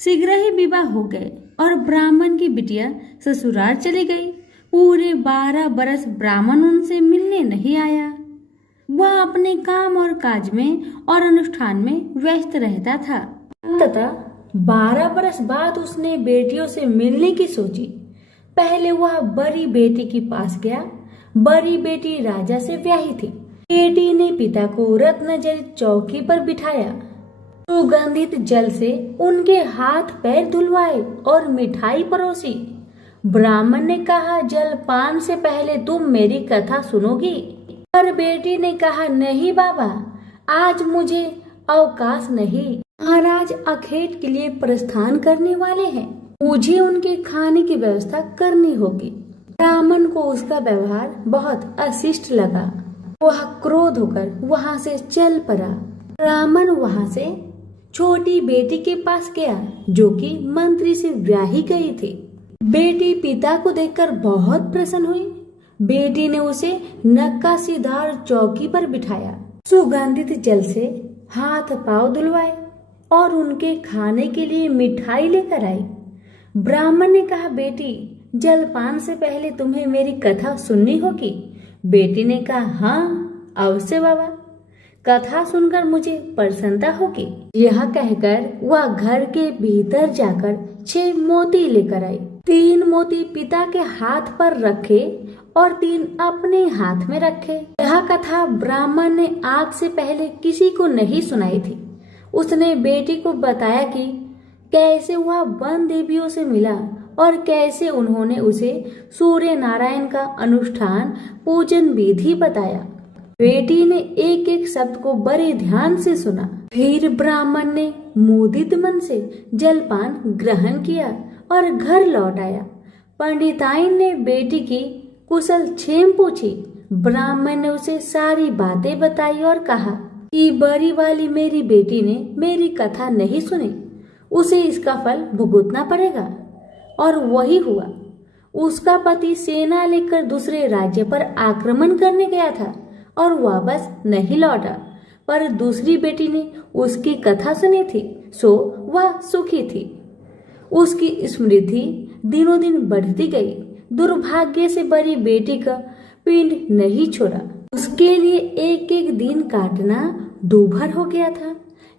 शीघ्र ही विवाह हो गए और ब्राह्मण की बिटिया ससुराल चली गई। पूरे 12 बरस ब्राह्मण उनसे मिलने नहीं आया। वह अपने काम और काज में और अनुष्ठान में व्यस्त रहता था। तथा 12 बरस बाद उसने बेटियों से मिलने की सोची। पहले वह बड़ी बेटी के पास गया। बड़ी बेटी राजा से ब्याही थी। बेटी ने पिता को रत्नजड़ित चौकी पर बिठाया, सुगंधित जल से उनके हाथ पैर धुलवाए और मिठाई परोसी। ब्राह्मण ने कहा, जलपान से पहले तुम मेरी कथा सुनोगी? पर बेटी ने कहा, नहीं बाबा, आज मुझे अवकाश नहीं। महाराज अखेट के लिए प्रस्थान करने वाले हैं, मुझे उनके खाने की व्यवस्था करनी होगी। ब्राह्मण को उसका व्यवहार बहुत अशिष्ट लगा। वह क्रोध होकर वहां से चल पड़ा। ब्राह्मण वहां से छोटी बेटी के पास गया जो कि मंत्री से ब्याही गई थी। बेटी पिता को देखकर बहुत प्रसन्न हुई। बेटी ने उसे नक्काशीदार चौकी पर बिठाया, सुगंधित जल से हाथ पांव धुलवाए और उनके खाने के लिए मिठाई लेकर आई। ब्राह्मण ने कहा, बेटी, जलपान से पहले तुम्हें मेरी कथा सुननी होगी। बेटी ने कहा, हाँ अवश्य बाबा, कथा सुनकर मुझे प्रसन्नता होगी। यह कहकर वह घर के भीतर जाकर 6 मोती लेकर आई। 3 मोती पिता के हाथ पर रखे और 3 अपने हाथ में रखे। यह कथा ब्राह्मण ने आज से पहले किसी को नहीं सुनाई थी। उसने बेटी को बताया कि कैसे वह वन देवियों से मिला और कैसे उन्होंने उसे सूर्य नारायण का अनुष्ठान पूजन विधि बताया। बेटी ने एक एक शब्द को बड़े ध्यान से सुना। फिर ब्राह्मण ने मुदित मन से जलपान ग्रहण किया और घर लौट आया। पंडिताइन ने बेटी की कुशल क्षेम पूछी। ब्राह्मण ने उसे सारी बातें बताई और कहा कि बड़ी वाली मेरी बेटी ने मेरी कथा नहीं सुनी, उसे इसका फल भुगतना पड़ेगा। और वही हुआ। उसका पति सेना लेकर दूसरे राज्य पर आक्रमण करने गया था और वापस नहीं लौटा, पर दूसरी बेटी ने उसकी कथा सुनी थी, सो वह सुखी थी। उसकी समृद्धि दिनों दिन बढ़ती गई। दुर्भाग्य से बड़ी बेटी का पिंड नहीं छोड़ा। उसके लिए एक एक दिन काटना दूभर हो गया था।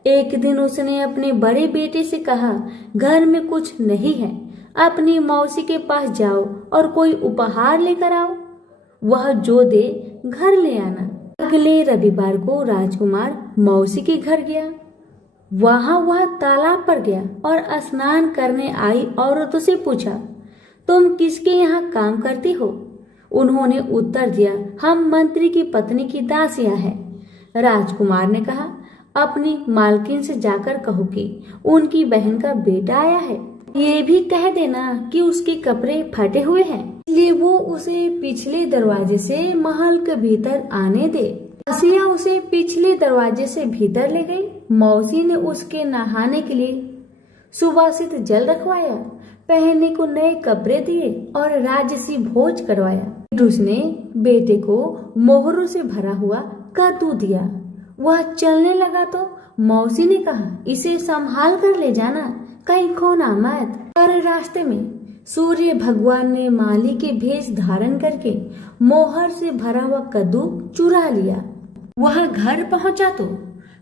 एक दिन उसने अपने बड़े बेटे से कहा, घर में कुछ नहीं है, अपनी मौसी के पास जाओ और कोई उपहार लेकर आओ, वह जो दे घर ले आना। अगले रविवार को राजकुमार मौसी के घर गया। वहां वह तालाब पर गया और स्नान करने आई औरतों से पूछा, तुम किसके यहाँ काम करती हो? उन्होंने उत्तर दिया, हम मंत्री की पत्नी की दासियां हैं। राजकुमार ने कहा, अपनी मालकिन से जाकर कहो कि उनकी बहन का बेटा आया है। ये भी कह देना कि उसके कपड़े फटे हुए हैं, इसलिए वो उसे पिछले दरवाजे से महल के भीतर आने दे। दासियां उसे पिछले दरवाजे से भीतर ले गई। मौसी ने उसके नहाने के लिए सुवासित जल रखवाया, पहनने को नए कपड़े दिए और राजसी भोज करवाया। फिर उसने बेटे को मोहरों से भरा हुआ कद्दू दिया। वह चलने लगा तो मौसी ने कहा, इसे संभाल कर ले जाना, कहीं खोना मत। पर रास्ते में सूर्य भगवान ने माली के भेष धारण करके मोहर से भरा हुआ कद्दू चुरा लिया। वह घर पहुंचा तो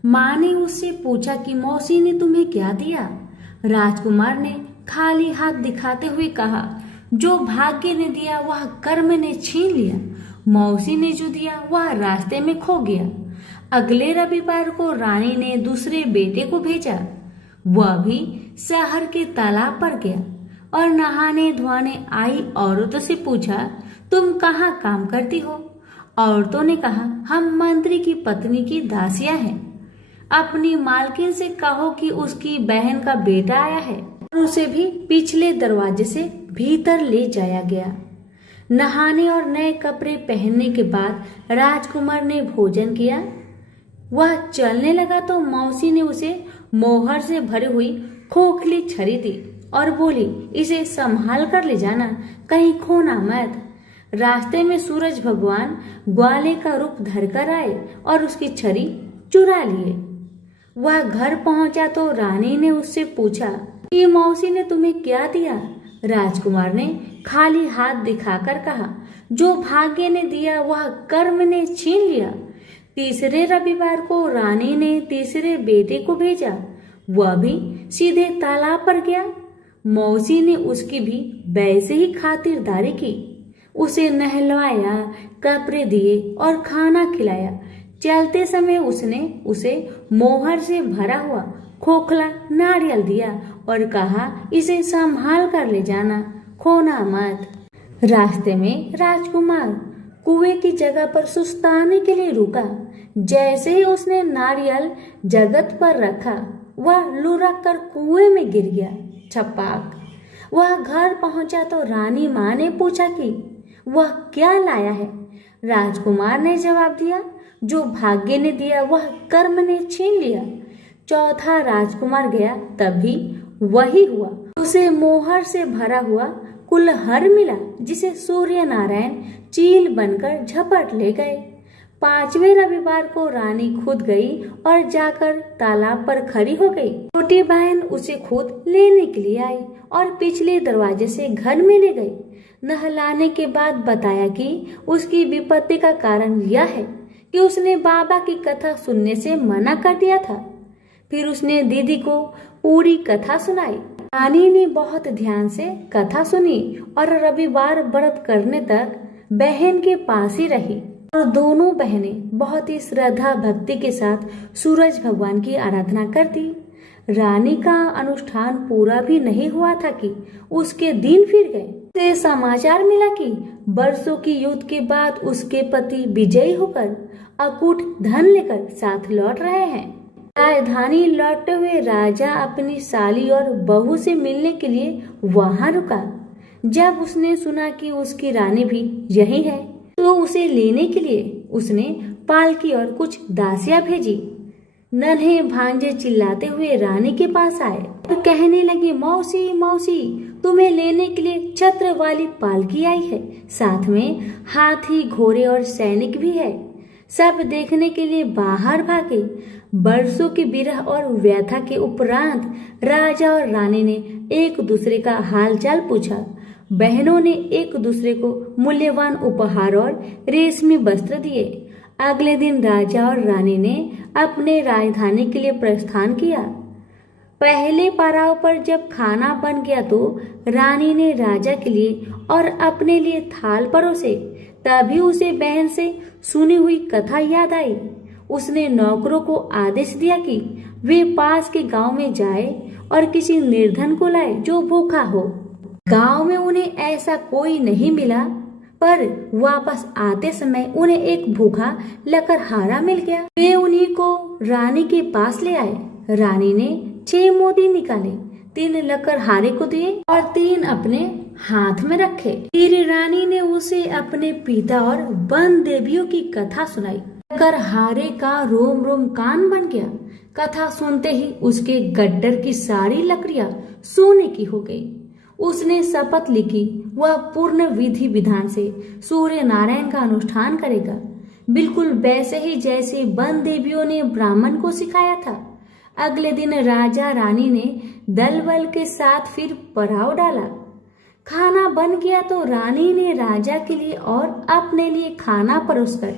माँ ने उससे पूछा कि मौसी ने तुम्हें क्या दिया? राजकुमार ने खाली हाथ दिखाते हुए कहा, जो भाग्य ने दिया वह कर्म ने छीन लिया। मौसी ने जो दिया वह रास्ते में खो गया। अगले रविवार को रानी ने दूसरे बेटे को भेजा। वह भी शहर के तालाब पर गया और नहाने धोने आई औरतों से पूछा, तुम कहाँ काम करती हो? औरतों ने कहा, हम मंत्री की पत्नी की दासियां हैं। अपनी मालकिन से कहो कि उसकी बहन का बेटा आया है। और उसे भी पिछले दरवाजे से भीतर ले जाया गया। नहाने और नए कपड़े पहनने के बाद राजकुमार ने भोजन किया। वह चलने लगा तो मौसी ने उसे मोहर से भरी हुई खोखली छड़ी दी और बोली, इसे संभाल कर ले जाना, कहीं खोना मत। रास्ते में सूरज भगवान ग्वाले का रूप धरकर आए और उसकी छड़ी चुरा लिए। वह घर पहुंचा तो रानी ने उससे पूछा, ये मौसी ने तुम्हें क्या दिया? राजकुमार ने खाली हाथ दिखाकर कहा, जो भाग्य ने दिया वह कर्म ने छीन लिया। तीसरे रविवार को रानी ने तीसरे बेटे को भेजा। वह भी सीधे तालाब पर गया। मौसी ने उसकी भी वैसे ही खातिरदारी की। उसे नहलवाया, कपड़े दिए और खाना खिलाया। चलते समय उसने उसे मोहर से भरा हुआ खोखला नारियल दिया और कहा, इसे संभाल कर ले जाना, खोना मत। रास्ते में राजकुमार कुएं की जगह पर सुस्ताने के लिए रुका। जैसे ही उसने नारियल जगत पर रखा, वह लुढ़क कर कुएं में गिर गया। छपाक। वह घर पहुंचा तो रानी माँ ने पूछा कि वह क्या लाया है। राजकुमार ने जवाब दिया, जो भाग्य ने दिया वह कर्म ने छीन लिया। चौथा राजकुमार गया, तब भी वही हुआ। उसे मोहर से भरा हुआ कुल्हड़ मिला, जिसे सूर्य नारायण चील बनकर झपट ले गए। पांचवें रविवार को रानी खुद गई और जाकर तालाब पर खड़ी हो गई। छोटी बहन उसे खुद लेने के लिए आई और पिछले दरवाजे से घर में ले गई। नहलाने के बाद बताया कि उसकी विपत्ति का कारण यह है कि उसने बाबा की कथा सुनने से मना कर दिया था। फिर उसने दीदी को पूरी कथा सुनाई। रानी ने बहुत ध्यान से कथा सुनी और रविवार व्रत करने तक बहन के पास ही रही। और दोनों बहनें बहुत ही श्रद्धा भक्ति के साथ सूरज भगवान की आराधना करती। रानी का अनुष्ठान पूरा भी नहीं हुआ था कि उसके दिन फिर गए। से समाचार मिला कि वर्षों की युद्ध के बाद उसके पति विजयी होकर अकूट धन लेकर साथ लौट रहे हैं। राजधानी लौटते हुए राजा अपनी साली और बहू से मिलने के लिए वहां रुका। जब उसने सुना कि उसकी रानी भी यही है, तो उसे लेने के लिए उसने पालकी और कुछ दासियां भेजी। नन्हे भांजे चिल्लाते हुए रानी के पास आए और कहने लगे, मौसी मौसी, तुम्हें लेने के लिए छत्र वाली पालकी आई है, साथ में हाथी, घोड़े और सैनिक भी है। सब देखने के लिए बाहर भागे। वर्षों की विरह और व्यथा के उपरांत राजा और रानी ने एक दूसरे का हालचाल पूछा। बहनों ने एक दूसरे को मूल्यवान उपहार और रेशमी वस्त्र दिए। अगले दिन राजा और रानी ने अपने राजधानी के लिए प्रस्थान किया। पहले पड़ाव पर जब खाना बन गया तो रानी ने राजा के लिए और अपने लिए थाल परोसे। तभी उसे बहन से सुनी हुई कथा याद आई। उसने नौकरों को आदेश दिया कि वे पास के गांव में जाए और किसी निर्धन को लाए जो भूखा हो। गांव में उन्हें ऐसा कोई नहीं मिला, पर वापस आते समय उन्हें एक भूखा लकड़हारा मिल गया। वे उन्हीं को रानी के पास ले आए। रानी ने 6 मोती निकाले, 3 लकड़हारे को दिए और 3 अपने हाथ में रखे। फिर रानी ने उसे अपने पिता और वन देवियों की कथा सुनाई। लकड़हारे का रोम रोम कान बन गया। कथा सुनते ही उसके गड्ढर की सारी लकड़ियां सोने की हो गई। उसने शपथ ली कि वह पूर्ण विधि विधान से सूर्य नारायण का अनुष्ठान करेगा, बिल्कुल वैसे ही जैसे वन देवियों ने ब्राह्मण को सिखाया था। अगले दिन राजा रानी ने दल बल के साथ फिर पड़ाव डाला। खाना बन गया तो रानी ने राजा के लिए और अपने लिए खाना परोसकर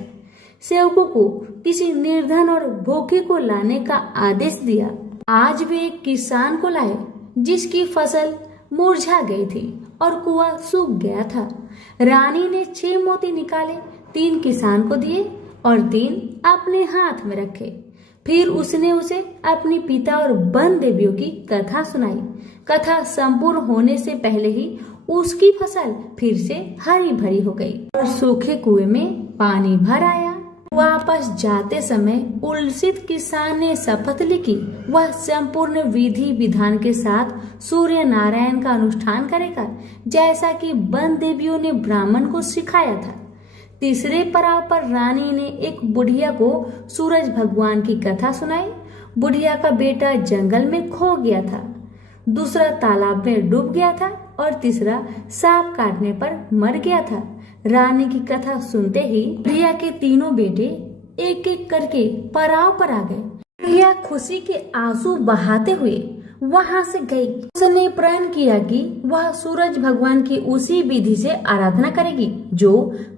सेवकों को किसी निर्धन और भूखे को लाने का आदेश दिया। आज वे एक किसान को लाए जिसकी फसल मुरझा गई थी और कुआं सूख गया था। रानी ने 6 मोती निकाले, 3 किसान को दिए और 3 अपने हाथ में रखे। फिर उसने उसे अपने पिता और वन देवियों की कथा सुनाई। कथा संपूर्ण होने से पहले ही उसकी फसल फिर से हरी भरी हो गई और सूखे कुएं में पानी भर आया। वापस जाते समय उल्सित किसान ने शपथ ली कि वह संपूर्ण विधि विधान के साथ सूर्य नारायण का अनुष्ठान करेगा, जैसा कि वन देवियों ने ब्राह्मण को सिखाया था। तीसरे पड़ाव पर रानी ने एक बुढ़िया को सूरज भगवान की कथा सुनाई। बुढ़िया का बेटा जंगल में खो गया था, दूसरा तालाब में डूब गया था और तीसरा सांप काटने पर मर गया था। रानी की कथा सुनते ही बुढ़िया के तीनों बेटे एक एक करके पड़ाव पर आ गए। बुढ़िया खुशी के आंसू बहाते हुए वहां से गई। उसने प्रण किया कि वह सूरज भगवान की उसी विधि से आराधना करेगी जो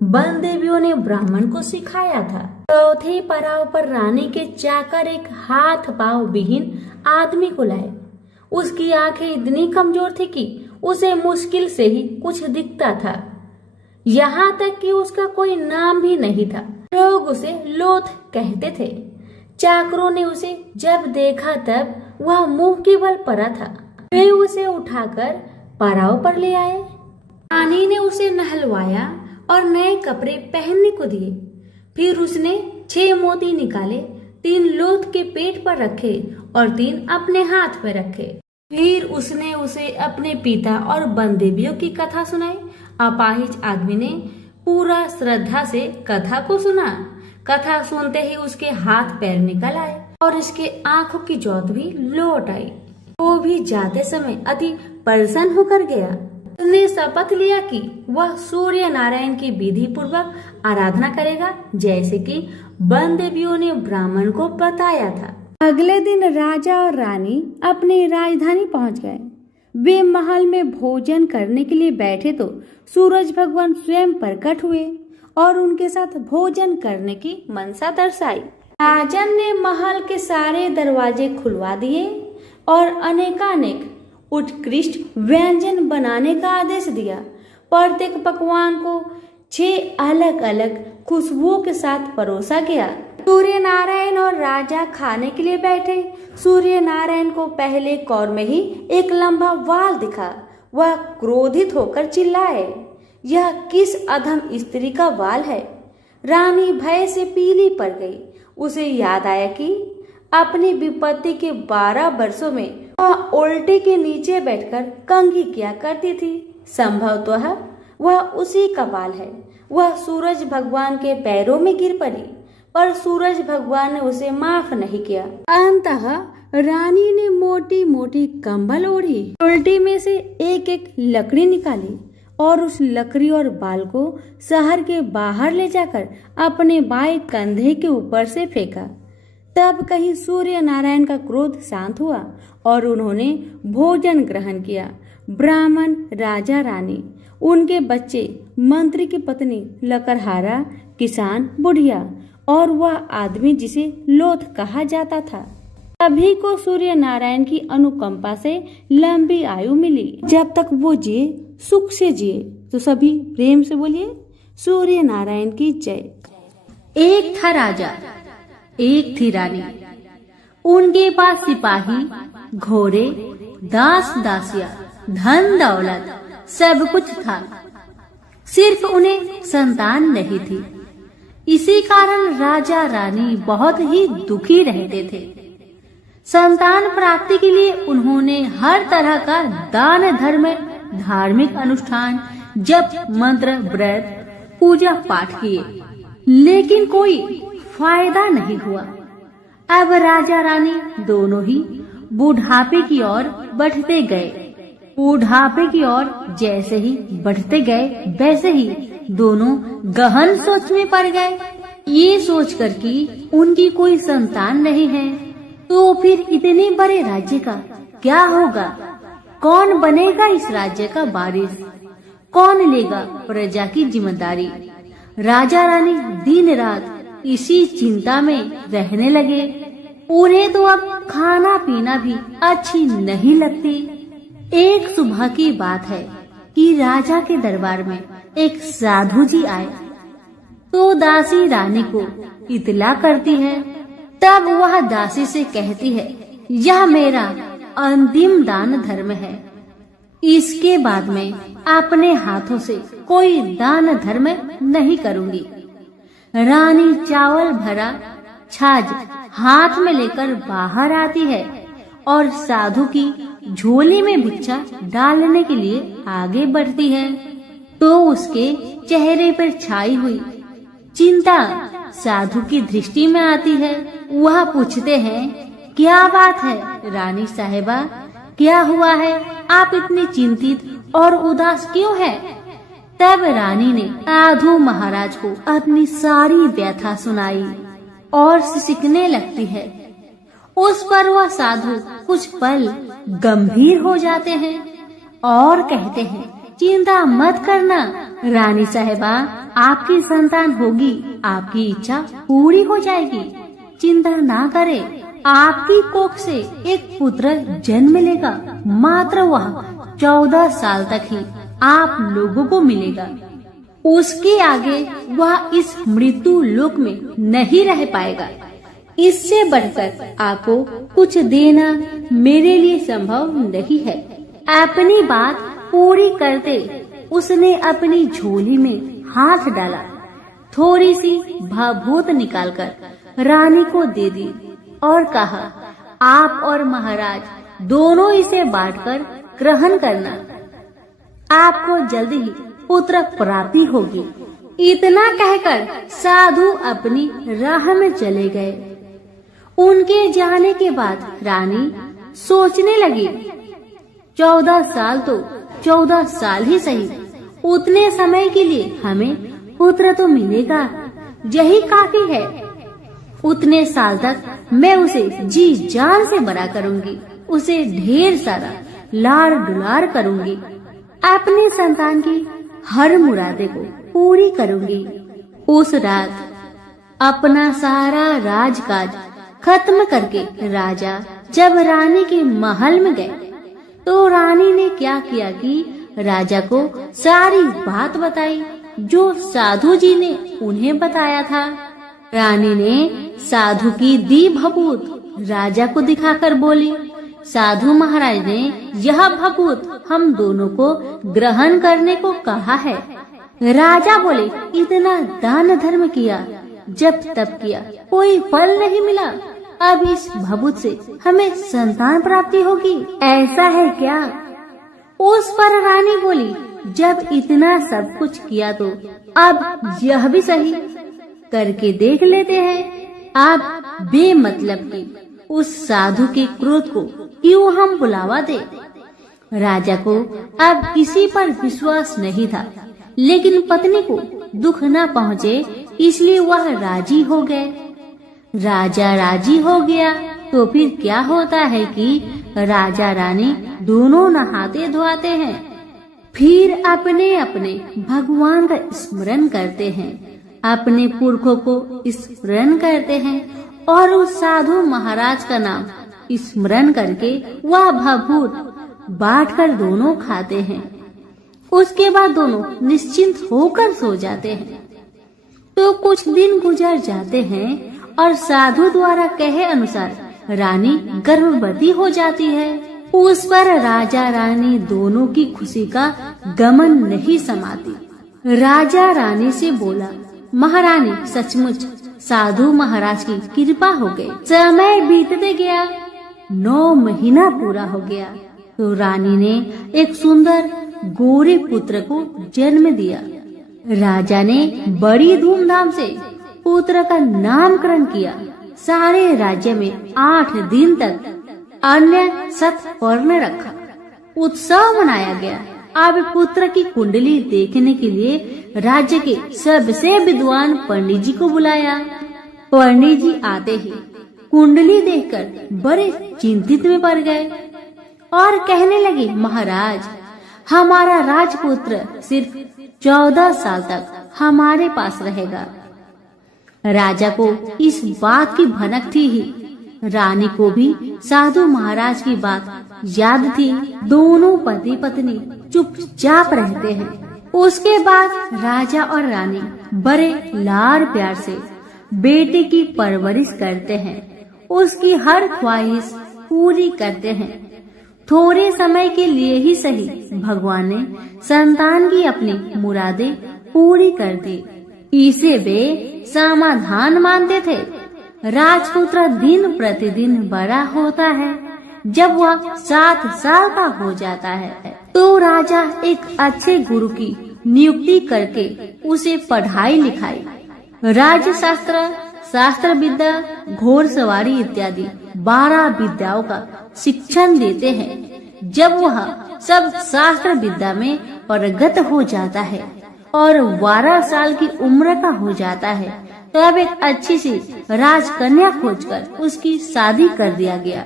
वन देवियों ने ब्राह्मण को सिखाया था। चौथे पड़ाव पर रानी के चाकर एक हाथ पांव विहीन आदमी को लाए। उसकी आंखें इतनी कमजोर थी कि उसे मुश्किल से ही कुछ दिखता था, यहाँ तक कि उसका कोई नाम भी नहीं था। लोग उसे लोथ कहते थे। चाकरों ने उसे जब देखा तब वह मुंह के बल पड़ा था। वे उसे उठाकर पड़ाव पर ले आए। रानी ने उसे नहलवाया और नए कपड़े पहनने को दिए। फिर उसने 6 मोती निकाले, 3 लोथ के पेट पर रखे और 3 अपने हाथ में रखे। फिर उसने उसे अपने पिता और वन देवियों की कथा सुनाई। अपाहिज आदमी ने पूरा श्रद्धा से कथा को सुना। कथा सुनते ही उसके हाथ पैर निकल आए और इसके आंखों की ज्योत भी लौट आई। वो भी जाते समय अति प्रसन्न होकर गया। उसने शपथ लिया कि वह सूर्य नारायण की विधि पूर्वक आराधना करेगा, जैसे कि वन देवियों ने ब्राह्मण को बताया था। अगले दिन राजा और रानी अपनी राजधानी पहुंच गए। वे महल में भोजन करने के लिए बैठे तो सूरज भगवान स्वयं प्रकट हुए और उनके साथ भोजन करने की मनसा दर्शाई। राजन ने महल के सारे दरवाजे खुलवा दिए और अनेकानेक उत्कृष्ट व्यंजन बनाने का आदेश दिया। प्रत्येक पकवान को 6 अलग अलग खुशबुओं के साथ परोसा गया। सूर्य नारायण और राजा खाने के लिए बैठे। सूर्य नारायण को पहले कौर में ही एक लंबा वाल दिखा। वह क्रोधित होकर चिल्लाए, यह किस अधम स्त्री का वाल है? रानी भय से पीली पड़ गई। उसे याद आया कि अपनी विपत्ति के 12 वर्षों में वह उल्टे के नीचे बैठकर कंघी किया करती थी। संभवतः वह उसी का वाल है। वह सूरज भगवान के पैरों में गिर पड़ी, पर सूरज भगवान ने उसे माफ नहीं किया। अंततः रानी ने मोटी मोटी कंबल ओढ़ी, उल्टी में से एक एक लकड़ी निकाली और उस लकड़ी और बाल को शहर के बाहर ले जाकर अपने बाएं कंधे के ऊपर से फेंका। तब कहीं सूर्य नारायण का क्रोध शांत हुआ और उन्होंने भोजन ग्रहण किया। ब्राह्मण, राजा, रानी, उनके बच्चे, मंत्री की पत्नी, लकड़हारा, किसान, बुढ़िया और वह आदमी जिसे लोथ कहा जाता था, सभी को सूर्य नारायण की अनुकंपा से लंबी आयु मिली। जब तक वो जिए सुख से जिए। तो सभी प्रेम से बोलिए सूर्य नारायण की जय। एक था राजा, एक थी रानी। उनके पास सिपाही, घोड़े, दास दासिया, धन दौलत सब कुछ था। सिर्फ उन्हें संतान नहीं थी। इसी कारण राजा रानी बहुत ही दुखी रहते थे। संतान प्राप्ति के लिए उन्होंने हर तरह का दान धर्म, धार्मिक अनुष्ठान, जप, मंत्र, व्रत, पूजा पाठ किए, लेकिन कोई फायदा नहीं हुआ। अब राजा रानी दोनों ही बुढ़ापे की ओर बढ़ते गए। बुढ़ापे की ओर जैसे ही बढ़ते गए वैसे ही दोनों गहन सोच में पड़ गए। ये सोचकर कि उनकी कोई संतान नहीं है तो फिर इतने बड़े राज्य का क्या होगा? कौन बनेगा इस राज्य का वारिस? कौन लेगा प्रजा की जिम्मेदारी? राजा रानी दिन रात इसी चिंता में रहने लगे। उन्हें तो अब खाना पीना भी अच्छी नहीं लगती। एक सुबह की बात है कि राजा के दरबार में एक साधु जी आए। तो दासी रानी को इतला करती है। तब वह दासी से कहती है, यह मेरा अंतिम दान धर्म है, इसके बाद में अपने हाथों से कोई दान धर्म नहीं करूंगी। रानी चावल भरा छाछ हाथ में लेकर बाहर आती है और साधु की झोली में भिक्षा डालने के लिए आगे बढ़ती है। तो उसके चेहरे पर छाई हुई चिंता साधु की दृष्टि में आती है। वह पूछते हैं, क्या बात है रानी साहिबा, क्या हुआ है, आप इतनी चिंतित और उदास क्यों हैं? तब रानी ने साधु महाराज को अपनी सारी व्यथा सुनाई और सिसकने लगती है। उस पर वह साधु कुछ पल गंभीर हो जाते हैं और कहते हैं, चिंता मत करना रानी साहिबा, आपकी संतान होगी, आपकी इच्छा पूरी हो जाएगी, चिंता ना करें। आपकी कोख से एक पुत्र जन्म लेगा, मात्र वह 14 साल तक ही आप लोगों को मिलेगा। उसके आगे वह इस मृत्यु लोक में नहीं रह पाएगा। इससे बढ़कर आपको कुछ देना मेरे लिए संभव नहीं है। अपनी बात पूरी करते उसने अपनी झोली में हाथ डाला, थोड़ी सी भभूत निकालकर रानी को दे दी और कहा, आप और महाराज दोनों इसे बांटकर ग्रहण करना, आपको जल्दी ही पुत्र प्राप्ति होगी। इतना कहकर साधु अपनी राह में चले गए। उनके जाने के बाद रानी सोचने लगी, 14 साल तो 14 साल ही सही, उतने समय के लिए हमें पुत्र तो मिलेगा, यही काफी है। उतने साल तक मैं उसे जी जान से बड़ा करूंगी, उसे ढेर सारा लाड़ दुलार करूंगी, अपनी संतान की हर मुरादे को पूरी करूंगी। उस रात अपना सारा राजकाज खत्म करके राजा जब रानी के महल में गए तो रानी ने क्या किया कि राजा को सारी बात बताई जो साधु जी ने उन्हें बताया था। रानी ने साधु की दी भभूत राजा को दिखाकर बोली, साधु महाराज ने यह भभूत हम दोनों को ग्रहण करने को कहा है। राजा बोले, इतना दान धर्म किया, जब तब किया, कोई फल नहीं मिला, अब इस भभूत से हमें संतान प्राप्ति होगी, ऐसा है क्या? उस पर रानी बोली, जब इतना सब कुछ किया तो अब यह भी सही करके देख लेते हैं। आप बेमतलब की उस साधु के क्रोध को क्यों हम बुलावा दे? राजा को अब किसी पर विश्वास नहीं था, लेकिन पत्नी को दुख न पहुँचे इसलिए वह राजी हो गए। राजा राजी हो गया तो फिर क्या होता है कि राजा रानी दोनों नहाते धोआते हैं, फिर अपने अपने भगवान का स्मरण करते हैं, अपने पुरखों को स्मरण करते हैं और उस साधु महाराज का नाम स्मरण करके वह भभूत बांटकर दोनों खाते हैं। उसके बाद दोनों निश्चिंत होकर सो जाते हैं। तो कुछ दिन गुजर जाते हैं और साधु द्वारा कहे अनुसार रानी गर्भवती हो जाती है। उस पर राजा रानी दोनों की खुशी का गमन नहीं समाती। राजा रानी से बोला, महारानी सचमुच साधु महाराज की कृपा हो गई। समय बीतते गया, 9 महीना पूरा हो गया तो रानी ने एक सुंदर गोरे पुत्र को जन्म दिया। राजा ने बड़ी धूमधाम से पुत्र का नामकरण किया। सारे राज्य में 8 दिन तक अन्य सत्पर्ण रखा, उत्सव मनाया गया। अब पुत्र की कुंडली देखने के लिए राज्य के सबसे विद्वान पंडित जी को बुलाया। पंडित जी आते ही कुंडली देखकर बड़े चिंतित में पड़ गए और कहने लगे, महाराज हमारा राजपुत्र सिर्फ 14 साल तक हमारे पास रहेगा। राजा को इस बात की भनक थी ही, रानी को भी साधु महाराज की बात याद थी। दोनों पति पत्नी चुपचाप रहते हैं। उसके बाद राजा और रानी बड़े लाड़ प्यार से बेटे की परवरिश करते हैं, उसकी हर ख्वाहिश पूरी करते हैं। थोड़े समय के लिए ही सही भगवान ने संतान की अपनी मुरादें पूरी कर दी। इसे वे समाधान मानते थे। राजपुत्र दिन प्रतिदिन बड़ा होता है। जब वह 7 साल का हो जाता है तो राजा एक अच्छे गुरु की नियुक्ति करके उसे पढ़ाई लिखाई, राजशास्त्र, शास्त्र विद्या, घोड़सवारी इत्यादि 12 विद्याओं का शिक्षण देते हैं। जब वह सब शास्त्र विद्या में पारंगत हो जाता है और 12 साल की उम्र का हो जाता है तब एक अच्छी सी राजकन्या खोजकर उसकी शादी कर दिया गया।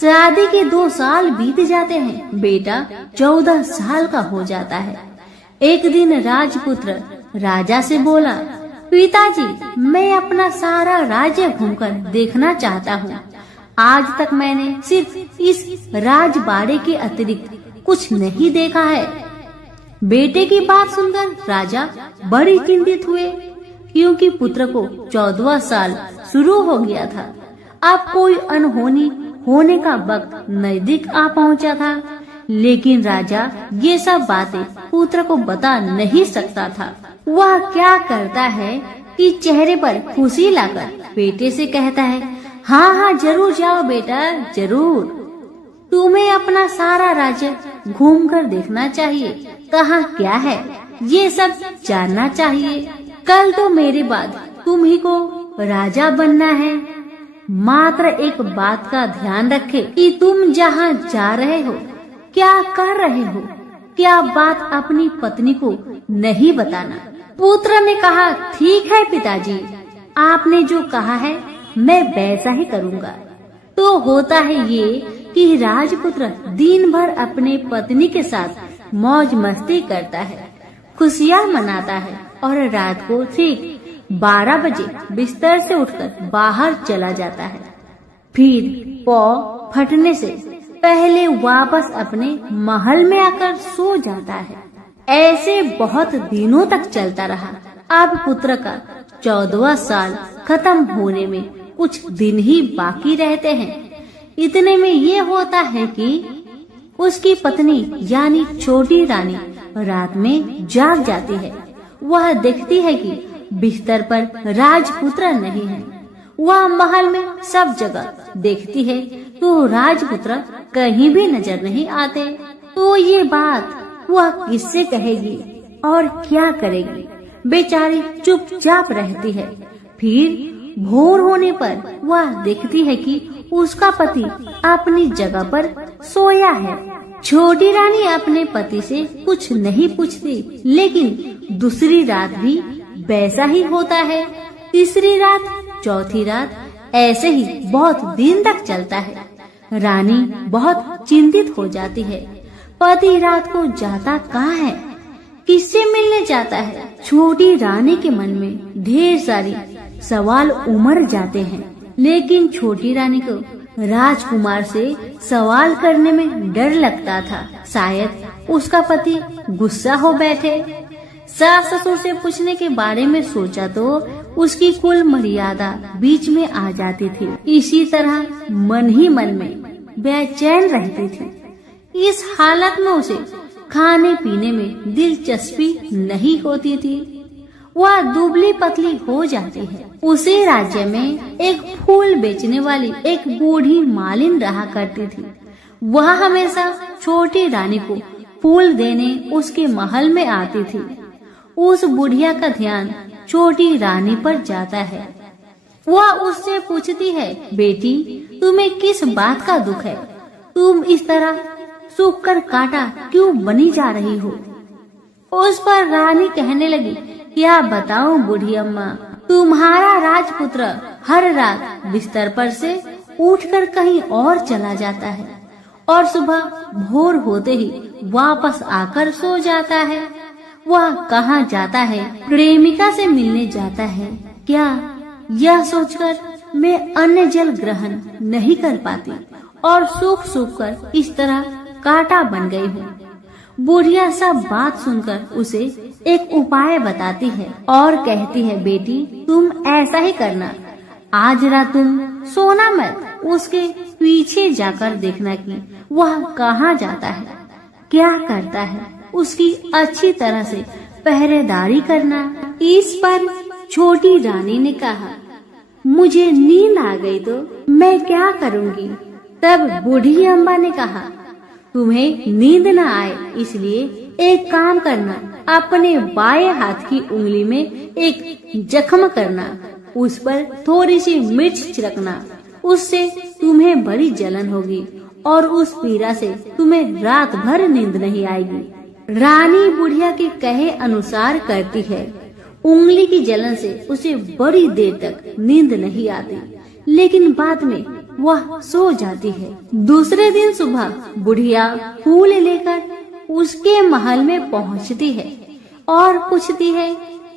शादी के 2 साल बीत जाते हैं, बेटा 14 साल का हो जाता है। एक दिन राजपुत्र राजा से बोला, पिताजी, मैं अपना सारा राज्य घूमकर देखना चाहता हूँ। आज तक मैंने सिर्फ इस राजबाड़े के अतिरिक्त कुछ नहीं देखा है। बेटे की बात सुनकर राजा बड़ी चिंतित हुए, क्योंकि पुत्र को 14वां साल शुरू हो गया था। अब कोई अनहोनी होने का वक्त नजदीक आ पहुंचा था, लेकिन राजा ये सब बातें पुत्र को बता नहीं सकता था। वह क्या करता है कि चेहरे पर खुशी लाकर बेटे से कहता है, हाँ हाँ जरूर जाओ बेटा, जरूर। तुम्हें अपना सारा राज्य घूमकर देखना चाहिए, कहाँ क्या है ये सब जानना चाहिए। कल तो मेरे बाद तुम ही को राजा बनना है। मात्र एक बात का ध्यान रखे कि तुम जहाँ जा रहे हो, क्या कर रहे हो, क्या बात अपनी पत्नी को नहीं बताना। पुत्र ने कहा, ठीक है पिताजी, आपने जो कहा है मैं वैसा ही करूँगा। तो होता है ये कि राजपुत्र दिन भर अपने पत्नी के साथ मौज मस्ती करता है, खुशियाँ मनाता है और रात को ठीक 12 बजे बिस्तर से उठकर बाहर चला जाता है। फिर पौ फटने से पहले वापस अपने महल में आकर सो जाता है। ऐसे बहुत दिनों तक चलता रहा। अब पुत्र का 14वां साल खत्म होने में कुछ दिन ही बाकी रहते हैं। इतने में ये होता है कि उसकी पत्नी यानी छोटी रानी रात में जाग जाती है। वह देखती है कि बिस्तर पर राजपुत्र नहीं है। वह महल में सब जगह देखती है तो राजपुत्र कहीं भी नजर नहीं आते। तो ये बात वह किससे कहेगी और क्या करेगी? बेचारी चुपचाप रहती है। फिर भोर होने पर वह देखती है कि उसका पति अपनी जगह पर सोया है। छोटी रानी अपने पति से कुछ नहीं पूछती, लेकिन दूसरी रात भी वैसा ही होता है। तीसरी रात, चौथी रात, ऐसे ही बहुत दिन तक चलता है। रानी बहुत चिंतित हो जाती है। पति रात को जाता कहाँ है, किससे मिलने जाता है? छोटी रानी के मन में ढेर सारी सवाल उमड़ जाते हैं, लेकिन छोटी रानी को राजकुमार से सवाल करने में डर लगता था। शायद उसका पति गुस्सा हो बैठे। सास ससुर से पूछने के बारे में सोचा तो उसकी कुल मर्यादा बीच में आ जाती थी। इसी तरह मन ही मन में बेचैन रहती थी। इस हालत में उसे खाने पीने में दिलचस्पी नहीं होती थी। वह दुबली पतली हो जाती है। उसी राज्य में एक फूल बेचने वाली एक बूढ़ी मालिन रहा करती थी। वह हमेशा छोटी रानी को फूल देने उसके महल में आती थी। उस बुढ़िया का ध्यान छोटी रानी पर जाता है। वह उससे पूछती है, बेटी तुम्हें किस बात का दुख है? तुम इस तरह सूख कर कांटा क्यों बनी जा रही हो? उस पर रानी कहने लगी, क्या बताऊं बूढ़ी अम्मा, तुम्हारा राजपुत्र हर रात बिस्तर पर से उठकर कहीं और चला जाता है और सुबह भोर होते ही वापस आकर सो जाता है। वह कहाँ जाता है? प्रेमिका से मिलने जाता है क्या? यह सोचकर मैं अन्न जल ग्रहण नहीं कर पाती और सूख सूख कर इस तरह कांटा बन गई हूँ। बुढ़िया सब बात सुनकर उसे एक उपाय बताती है और कहती है, बेटी तुम ऐसा ही करना, आज रात तुम सोना मत, उसके पीछे जाकर देखना कि वह कहाँ जाता है, क्या करता है, उसकी अच्छी तरह से पहरेदारी करना। इस पर छोटी रानी ने कहा, मुझे नींद आ गई तो मैं क्या करूँगी। तब बूढ़ी अम्बा ने कहा, तुम्हें नींद न आए इसलिए एक काम करना, अपने बाएं हाथ की उंगली में एक जख्म करना, उस पर थोड़ी सी मिर्च छिड़कना, उससे तुम्हें बड़ी जलन होगी और उस पीड़ा से तुम्हें रात भर नींद नहीं आएगी। रानी बुढ़िया के कहे अनुसार करती है। उंगली की जलन से उसे बड़ी देर तक नींद नहीं आती, लेकिन बाद में वह सो जाती है। दूसरे दिन सुबह बुढ़िया फूल लेकर उसके महल में पहुंचती है और पूछती है,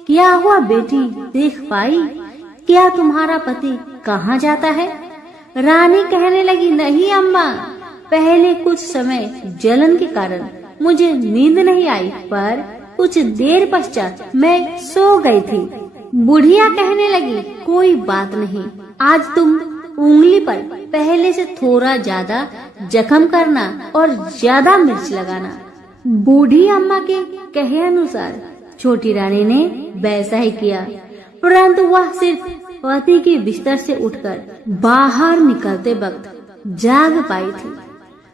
क्या हुआ बेटी, देख पाई, क्या तुम्हारा पति कहाँ जाता है। रानी कहने लगी, नहीं अम्मा, पहले कुछ समय जलन के कारण मुझे नींद नहीं आई, पर कुछ देर पश्चात मैं सो गई थी। बुढ़िया कहने लगी, कोई बात नहीं, आज तुम उंगली पर पहले से थोड़ा ज्यादा जख्म करना और ज्यादा मिर्च लगाना। बूढ़ी अम्मा के कहे अनुसार छोटी रानी ने वैसा ही किया, परंतु वह सिर्फ पति के बिस्तर से उठकर बाहर निकलते वक्त जाग पाई थी।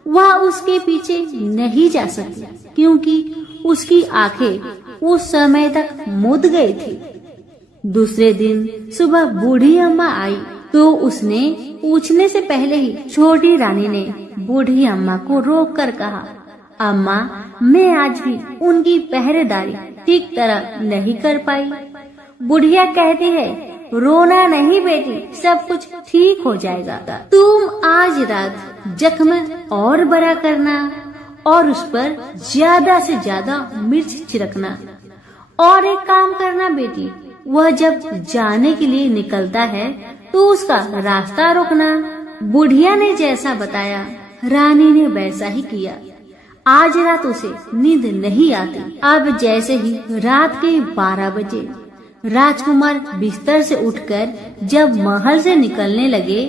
वह उसके पीछे नहीं जा सकी क्योंकि उसकी आंखें उस समय तक मुद गई थी। दूसरे दिन सुबह बूढ़ी अम्मा आई तो उसने पूछने से पहले ही छोटी रानी ने बूढ़ी अम्मा को रोककर कहा, अम्मा, मैं आज भी उनकी पहरेदारी ठीक तरह नहीं कर पाई। बुढ़िया कहती है, रोना नहीं बेटी, सब कुछ ठीक हो जाएगा। तुम आज रात जख्म और बड़ा करना और उस पर ज्यादा से ज्यादा मिर्च छिड़कना। और एक काम करना बेटी, वह जब जाने के लिए निकलता है तो उसका रास्ता रोकना। बुढ़िया ने जैसा बताया रानी ने वैसा ही किया। आज रात उसे नींद नहीं आती। अब जैसे ही रात के 12 बजे राजकुमार बिस्तर से उठकर जब महल से निकलने लगे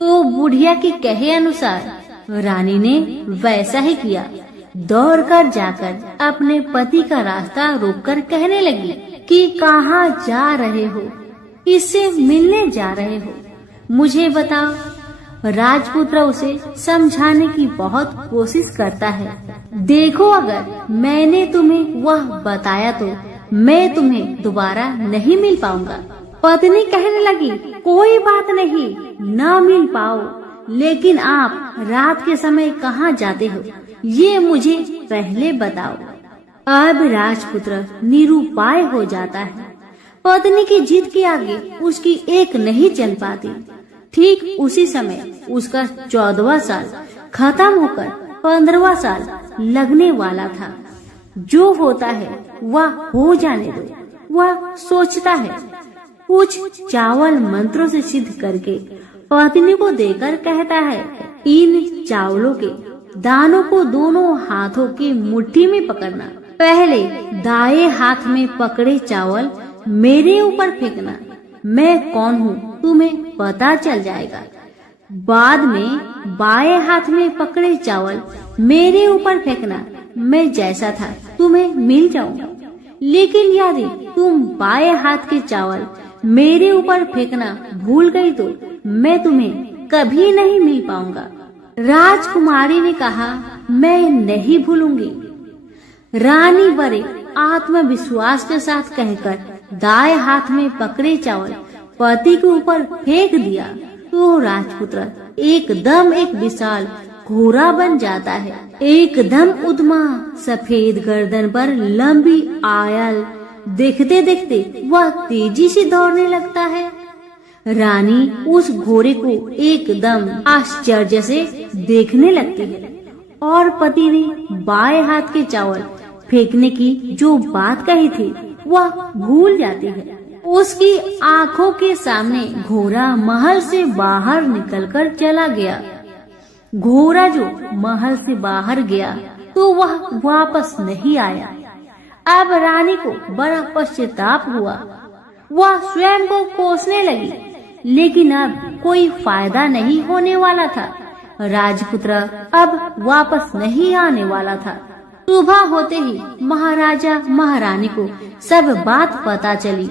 तो बुढ़िया के कहे अनुसार रानी ने वैसा ही किया। दौड़कर जाकर अपने पति का रास्ता रोककर कहने लगी कि कहाँ जा रहे हो, किससे मिलने जा रहे हो, मुझे बताओ। राजपुत्र उसे समझाने की बहुत कोशिश करता है। देखो, अगर मैंने तुम्हें वह बताया तो मैं तुम्हें दोबारा नहीं मिल पाऊंगा। पत्नी कहने लगी, कोई बात नहीं, न मिल पाओ, लेकिन आप रात के समय कहाँ जाते हो ये मुझे पहले बताओ। अब राजपुत्र निरुपाय हो जाता है। पत्नी की जिद के आगे उसकी एक नहीं चल पाती। ठीक उसी समय उसका 14वां साल खत्म होकर 15वां साल लगने वाला था। जो होता है वह हो जाने दो। वह सोचता है, कुछ चावल मंत्रों से सिद्ध करके पत्नी को देकर कहता है, इन चावलों के दानों को दोनों हाथों की मुट्ठी में पकड़ना। पहले दाएं हाथ में पकड़े चावल मेरे ऊपर फेंकना, मैं कौन हूँ तुम्हें पता चल जाएगा। बाद में बाएं हाथ में पकड़े चावल मेरे ऊपर फेंकना, मैं जैसा था तुम्हें मिल जाऊंगा। लेकिन यदि तुम बाएं हाथ के चावल मेरे ऊपर फेंकना भूल गई तो मैं तुम्हें कभी नहीं मिल पाऊंगा। राजकुमारी ने कहा, मैं नहीं भूलूंगी। रानी बड़े आत्मविश्वास के साथ कहकर दाएं हाथ में पकड़े चावल पति के ऊपर फेंक दिया तो राजपुत्र एकदम एक विशाल घोड़ा बन जाता है। एकदम उद्यमा सफेद गर्दन पर लंबी आयल, देखते देखते वह तेजी से दौड़ने लगता है। रानी उस घोड़े को एकदम आश्चर्य से देखने लगती है और पति ने बाएं हाथ के चावल फेंकने की जो बात कही थी वह भूल जाती है। उसकी आंखों के सामने घोड़ा महल से बाहर निकलकर चला गया। घोड़ा जो महल से बाहर गया तो वह वापस नहीं आया। अब रानी को बड़ा पश्चाताप हुआ। वह स्वयं को कोसने लगी, लेकिन अब कोई फायदा नहीं होने वाला था। राजपुत्र अब वापस नहीं आने वाला था। सुबह होते ही महाराजा महारानी को सब बात पता चली।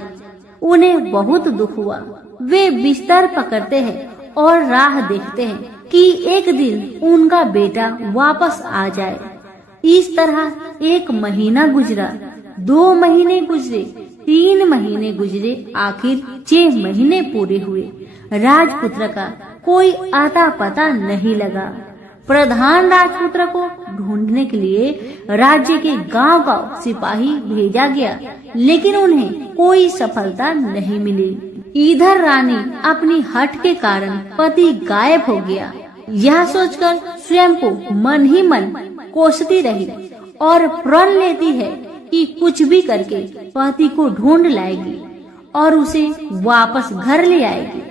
उन्हें बहुत दुख हुआ। वे बिस्तर पकड़ते हैं और राह देखते हैं कि एक दिन उनका बेटा वापस आ जाए। इस तरह 1 महीना गुजरा, 2 महीने गुजरे, 3 महीने गुजरे, आखिर 6 महीने पूरे हुए। राजपुत्र का कोई आता पता नहीं लगा। प्रधान राजपुत्र को ढूंढने के लिए राज्य के गांव-गांव सिपाही भेजा गया, लेकिन उन्हें कोई सफलता नहीं मिली। इधर रानी अपनी हठ के कारण पति गायब हो गया। यह सोचकर स्वयं को मन ही मन कोसती रही और प्रण लेती है कि कुछ भी करके पति को ढूंढ लाएगी और उसे वापस घर ले आएगी।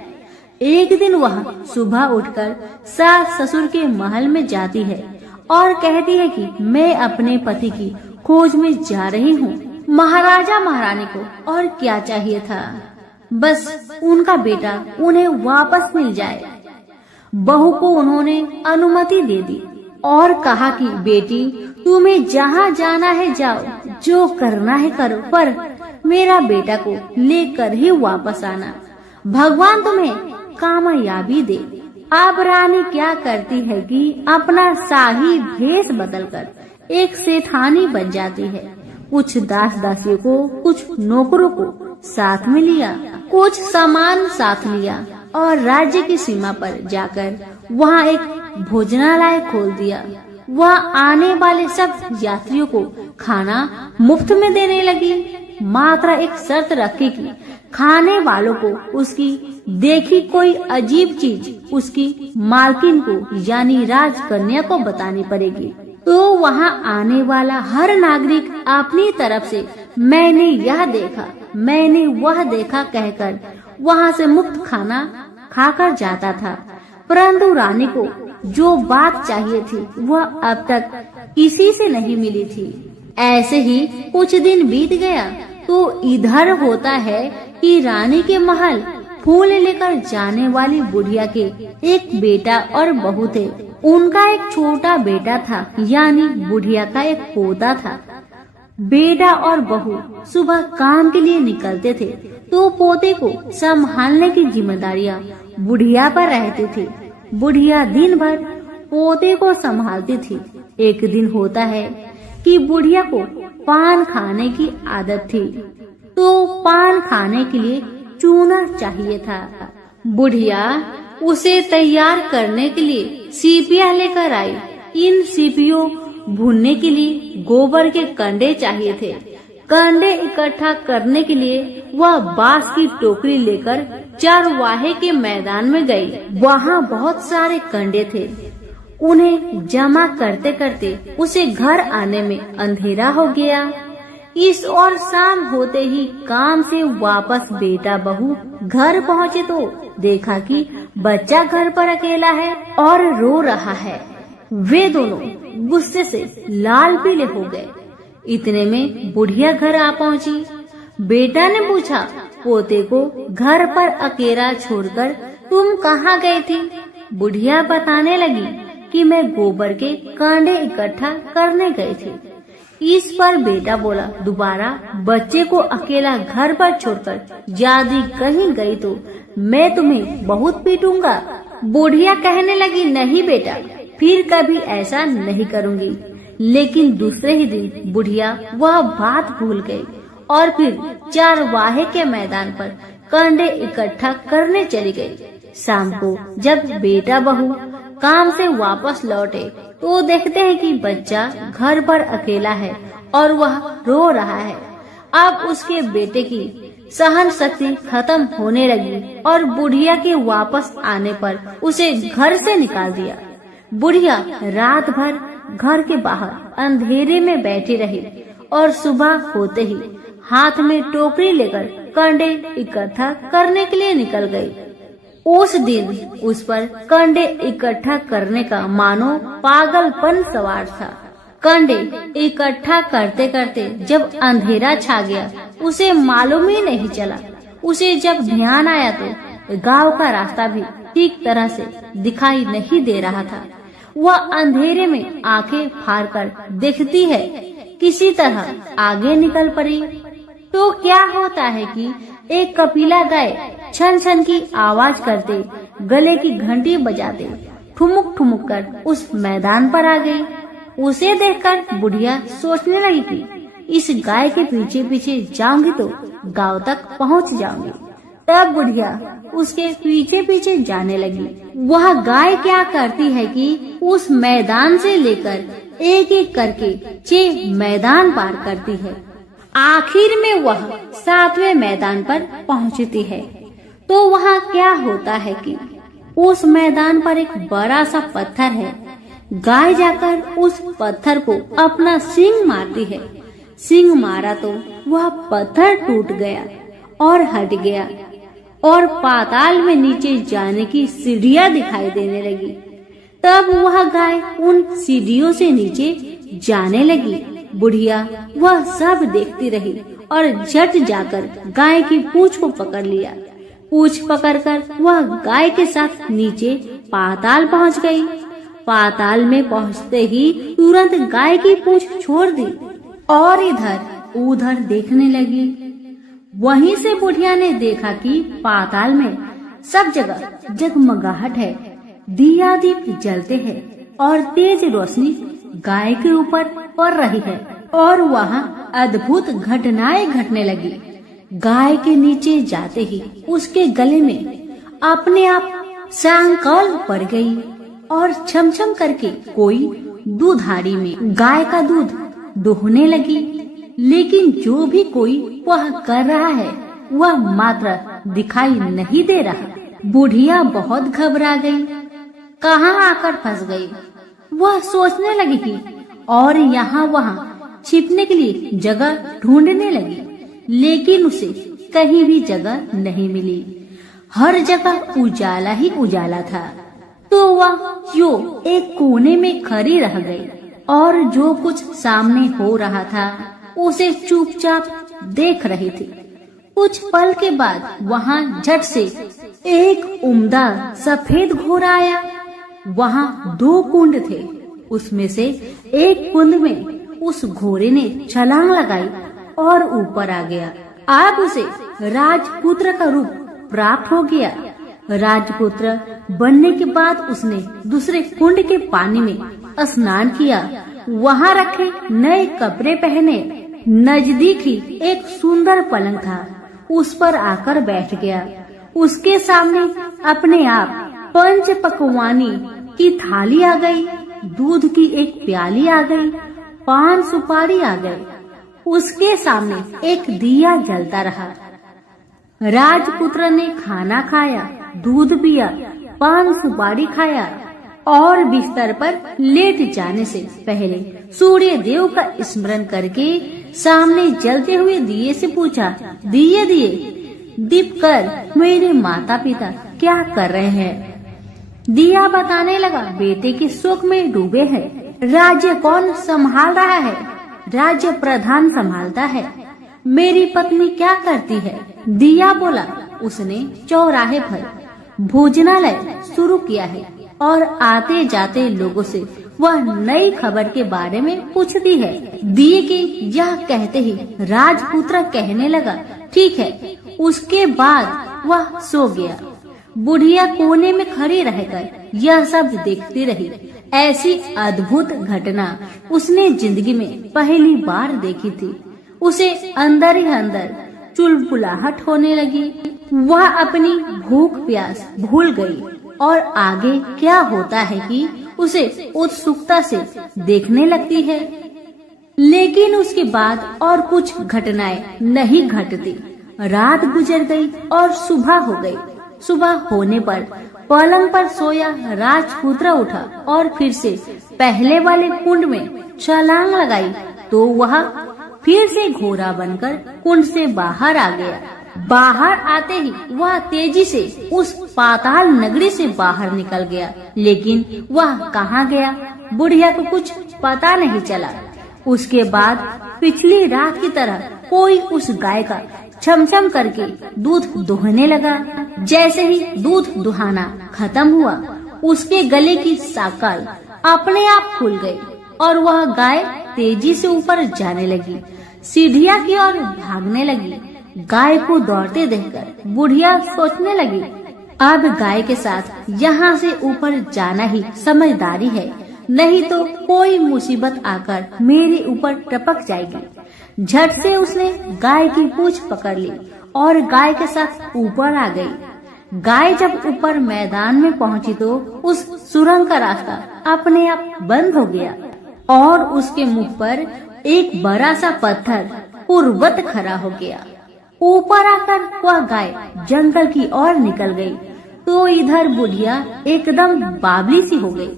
एक दिन वह सुबह उठकर सास ससुर के महल में जाती है और कहती है कि मैं अपने पति की खोज में जा रही हूँ। महाराजा महारानी को और क्या चाहिए था, बस उनका बेटा उन्हें वापस मिल जाए। बहू को उन्होंने अनुमति दे दी और कहा कि बेटी, तुम्हें जहाँ जाना है जाओ, जो करना है करो, पर मेरा बेटा को लेकर ही वापस आना। भगवान तुम्हें कामयाबी दे। अब रानी क्या करती है कि अपना शाही भेष बदलकर एक सेठानी बन जाती है। कुछ दास दासियों को, कुछ नौकरों को साथ में लिया, कुछ सामान साथ लिया और राज्य की सीमा पर जाकर वहाँ एक भोजनालय खोल दिया। वह आने वाले सब यात्रियों को खाना मुफ्त में देने लगी। मात्र एक शर्त रखी कि खाने वालों को उसकी देखी कोई अजीब चीज उसकी मालकिन को यानी राजकन्या को बतानी पड़ेगी। तो वहाँ आने वाला हर नागरिक अपनी तरफ से मैंने यह देखा, मैंने वह देखा कहकर वहाँ से मुफ्त खाना खाकर जाता था। परंतु रानी को जो बात चाहिए थी वह अब तक किसी से नहीं मिली थी। ऐसे ही कुछ दिन बीत गया तो इधर होता है कि रानी के महल फूल लेकर जाने वाली बुढ़िया के एक बेटा और बहू थे। उनका एक छोटा बेटा था, यानी बुढ़िया का एक पोता था। बेटा और बहू सुबह काम के लिए निकलते थे तो पोते को संभालने की जिम्मेदारियां बुढ़िया पर रहती थी। बुढ़िया दिन भर पोते को संभालती थी। एक दिन होता है कि बुढ़िया को पान खाने की आदत थी, तो पान खाने के लिए चूना चाहिए था। बुढ़िया उसे तैयार करने के लिए सीपियाँ लेकर आई। इन सीपियों भूनने के लिए गोबर के कंडे चाहिए थे। कंडे इकट्ठा करने के लिए वह बांस की टोकरी लेकर चरवाहे के मैदान में गई। वहाँ बहुत सारे कंडे थे। उन्हें जमा करते करते उसे घर आने में अंधेरा हो गया। इस और शाम होते ही काम से वापस बेटा बहू घर पहुँचे तो देखा कि बच्चा घर पर अकेला है और रो रहा है। वे दोनों गुस्से से लाल पीले हो गए। इतने में बुढ़िया घर आ पहुँची। बेटा ने पूछा, पोते को घर पर अकेला छोड़कर तुम कहाँ गई थी? बुढ़िया बताने लगी कि मैं गोबर के कांडे इकट्ठा करने गई थी। इस पर बेटा बोला, दोबारा बच्चे को अकेला घर पर छोड़कर यदि कहीं गई तो मैं तुम्हें बहुत पीटूंगा। बुढ़िया कहने लगी, नहीं बेटा, फिर कभी ऐसा नहीं करूंगी। लेकिन दूसरे ही दिन बुढ़िया वह बात भूल गई और फिर चरवाहे के मैदान पर कंडे इकट्ठा करने चली गई। शाम को जब बेटा बहू काम से वापस लौटे तो देखते हैं कि बच्चा घर पर अकेला है और वह रो रहा है। अब उसके बेटे की सहन शक्ति खत्म होने लगी और बुढ़िया के वापस आने पर उसे घर से निकाल दिया। बुढ़िया रात भर घर के बाहर अंधेरे में बैठी रही और सुबह होते ही हाथ में टोकरी लेकर कंडे इकट्ठा करने के लिए निकल गई। उस दिन उस पर कंडे इकट्ठा करने का मानो पागलपन सवार था। कंडे इकट्ठा करते करते जब अंधेरा छा गया, उसे मालूम ही नहीं चला। उसे जब ध्यान आया तो गांव का रास्ता भी ठीक तरह से दिखाई नहीं दे रहा था। वह अंधेरे में आंखें फाड़कर देखती है, किसी तरह आगे निकल पड़ी। तो क्या होता है कि एक कपिला गाय छन छन की आवाज करते, गले की घंटी बजाते ठुमुक ठुमुक कर उस मैदान पर आ गई। उसे देखकर बुढ़िया सोचने लगी कि इस गाय के पीछे पीछे जाऊंगी तो गांव तक पहुंच जाऊंगी। तब बुढ़िया उसके पीछे पीछे जाने लगी। वह गाय क्या करती है कि उस मैदान से लेकर एक एक करके 6 मैदान पार करती है। आखिर में वह 7वें मैदान पर पहुंचती है। तो वहाँ क्या होता है कि उस मैदान पर एक बड़ा सा पत्थर है। गाय जाकर उस पत्थर को अपना सींग मारती है। सींग मारा तो वह पत्थर टूट गया और हट गया और पाताल में नीचे जाने की सीढ़ियां दिखाई देने लगी। तब वह गाय उन सीढ़ियों से नीचे जाने लगी। बुढ़िया वह सब देखती रही और झट जाकर गाय की पूंछ को पकड़ लिया। पूंछ पकड़कर वह गाय के साथ नीचे पाताल पहुंच गई। पाताल में पहुंचते ही तुरंत गाय की पूंछ छोड़ दी और इधर उधर देखने लगी। वहीं से बुढ़िया ने देखा कि पाताल में सब जगह जगमगाहट है, दिया दीप जलते हैं और तेज रोशनी गाय के ऊपर पड़ रही है और वहाँ अद्भुत घटनाएं घटने लगी। गाय के नीचे जाते ही उसके गले में अपने आप सांकल पड़ गई और छमछम करके कोई दूधाड़ी में गाय का दूध दोहने लगी। लेकिन जो भी कोई वह कर रहा है वह मात्र दिखाई नहीं दे रहा। बुढ़िया बहुत घबरा गई, कहाँ आकर फंस गई। वह सोचने लगी थी और यहाँ वहाँ छिपने के लिए जगह ढूंढने लगी, लेकिन उसे कहीं भी जगह नहीं मिली। हर जगह उजाला ही उजाला था। तो वह जो एक कोने में खड़ी रह गई और जो कुछ सामने हो रहा था उसे चुपचाप देख रही थी। कुछ पल के बाद वहाँ झट से एक उम्दा सफेद घोड़ा आया। वहाँ 2 कुंड थे। उसमें से एक कुंड में उस घोड़े ने छलांग लगाई और ऊपर आ गया। अब उसे राजपुत्र का रूप प्राप्त हो गया। राजपुत्र बनने के बाद उसने दूसरे कुंड के पानी में स्नान किया। वहाँ रखे नए कपड़े पहने। नजदीक ही एक सुंदर पलंग था, उस पर आकर बैठ गया। उसके सामने अपने आप 5 पकवानी की थाली आ गई, दूध की एक प्याली आ गई, 5 सुपारी आ गए। उसके सामने एक दिया जलता रहा। राजपुत्र ने खाना खाया, दूध पिया, 5 सुपारी खाया और बिस्तर पर लेट जाने से पहले सूर्य देव का स्मरण करके सामने जलते हुए दिए से पूछा, दिए दिए दीप कर मेरे माता पिता क्या कर रहे हैं। दिया बताने लगा, बेटे के शोक में डूबे हैं। राज्य कौन संभाल रहा है? राज्य प्रधान संभालता है। मेरी पत्नी क्या करती है? दिया बोला, उसने चौराहे पर भोजनालय शुरू किया है और आते जाते लोगों से वह नई खबर के बारे में पूछती है। दिए के यह कहते ही राजपुत्र कहने लगा, ठीक है। उसके बाद वह सो गया। बुढ़िया कोने में खड़ी रहकर यह सब देखती रही। ऐसी अद्भुत घटना उसने जिंदगी में पहली बार देखी थी। उसे अंदर ही अंदर चुलबुलाहट होने लगी। वह अपनी भूख प्यास भूल गई और आगे क्या होता है कि उसे उत्सुकता से देखने लगती है। लेकिन उसके बाद और कुछ घटनाएं नहीं घटती। रात गुजर गई और सुबह हो गई। सुबह होने पर पलंग पर सोया राजपुत्र उठा और फिर से पहले वाले कुंड में छलांग लगाई तो वह फिर से घोड़ा बनकर कुंड से बाहर आ गया। बाहर आते ही वह तेजी से उस पाताल नगरी से बाहर निकल गया। लेकिन वह कहाँ गया बुढ़िया को कुछ पता नहीं चला। उसके बाद पिछली रात की तरह कोई उस गाय का छमछम करके दूध दुहने लगा। जैसे ही दूध दुहाना खत्म हुआ, उसके गले की साकल अपने आप खुल गई और वह गाय तेजी से ऊपर जाने लगी, सीढ़ियाँ की ओर भागने लगी। गाय को दौड़ते देखकर बुढ़िया सोचने लगी, अब गाय के साथ यहाँ से ऊपर जाना ही समझदारी है, नहीं तो कोई मुसीबत आकर मेरे ऊपर टपक जाएगी। झट से उसने गाय की पूंछ पकड़ ली और गाय के साथ ऊपर आ गई। गाय जब ऊपर मैदान में पहुंची तो उस सुरंग का रास्ता अपने आप बंद हो गया और उसके मुख पर एक बड़ा सा पत्थर पूर्ववत खड़ा हो गया। ऊपर आकर वह गाय जंगल की ओर निकल गई तो इधर बुढ़िया एकदम बावली सी हो गई।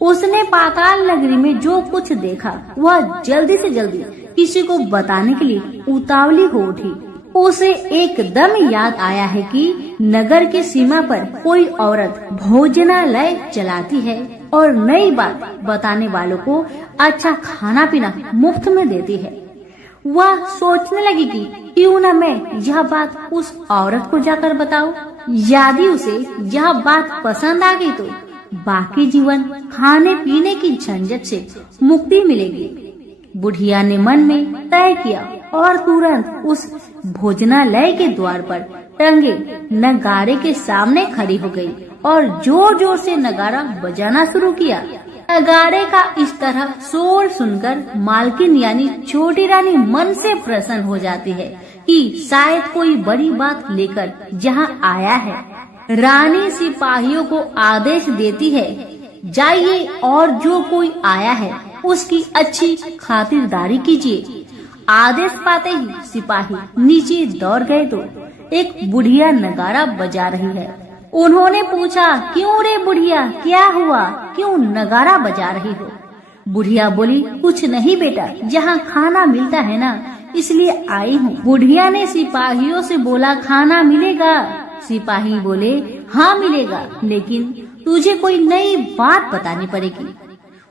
उसने पाताल नगरी में जो कुछ देखा वह जल्दी से जल्दी किसी को बताने के लिए उतावली हो उठी। उसे एकदम याद आया है कि नगर की सीमा पर कोई औरत भोजनालय चलाती है और नई बात बताने वालों को अच्छा खाना पीना मुफ्त में देती है। वह सोचने लगी कि क्यों न मैं यह बात उस औरत को जाकर बताऊं। यदि उसे यह बात पसंद आ गई तो बाकी जीवन खाने पीने की झंझट से मुक्ति मिलेगी। बुढ़िया ने मन में तय किया और तुरंत उस भोजनालय के द्वार पर टंगे नगाड़े के सामने खड़ी हो गई और जोर जोर से नगाड़ा बजाना शुरू किया। नगाड़े का इस तरह शोर सुनकर मालकिन यानी छोटी रानी मन से प्रसन्न हो जाती है कि शायद कोई बड़ी बात लेकर यहाँ आया है। रानी सिपाहियों को आदेश देती है, जाइए और जो कोई आया है उसकी अच्छी खातिरदारी कीजिए। आदेश पाते ही सिपाही नीचे दौड़ गए तो एक बुढ़िया नगाड़ा बजा रही है। उन्होंने पूछा, क्यों रे बुढ़िया, क्या हुआ, क्यों नगाड़ा बजा रही हो? बुढ़िया बोली, कुछ नहीं बेटा, यहाँ खाना मिलता है ना, इसलिए आई हूँ। बुढ़िया ने सिपाहियों से बोला, खाना मिलेगा? सिपाही बोले, हाँ मिलेगा, लेकिन तुझे कोई नई बात बतानी पड़ेगी।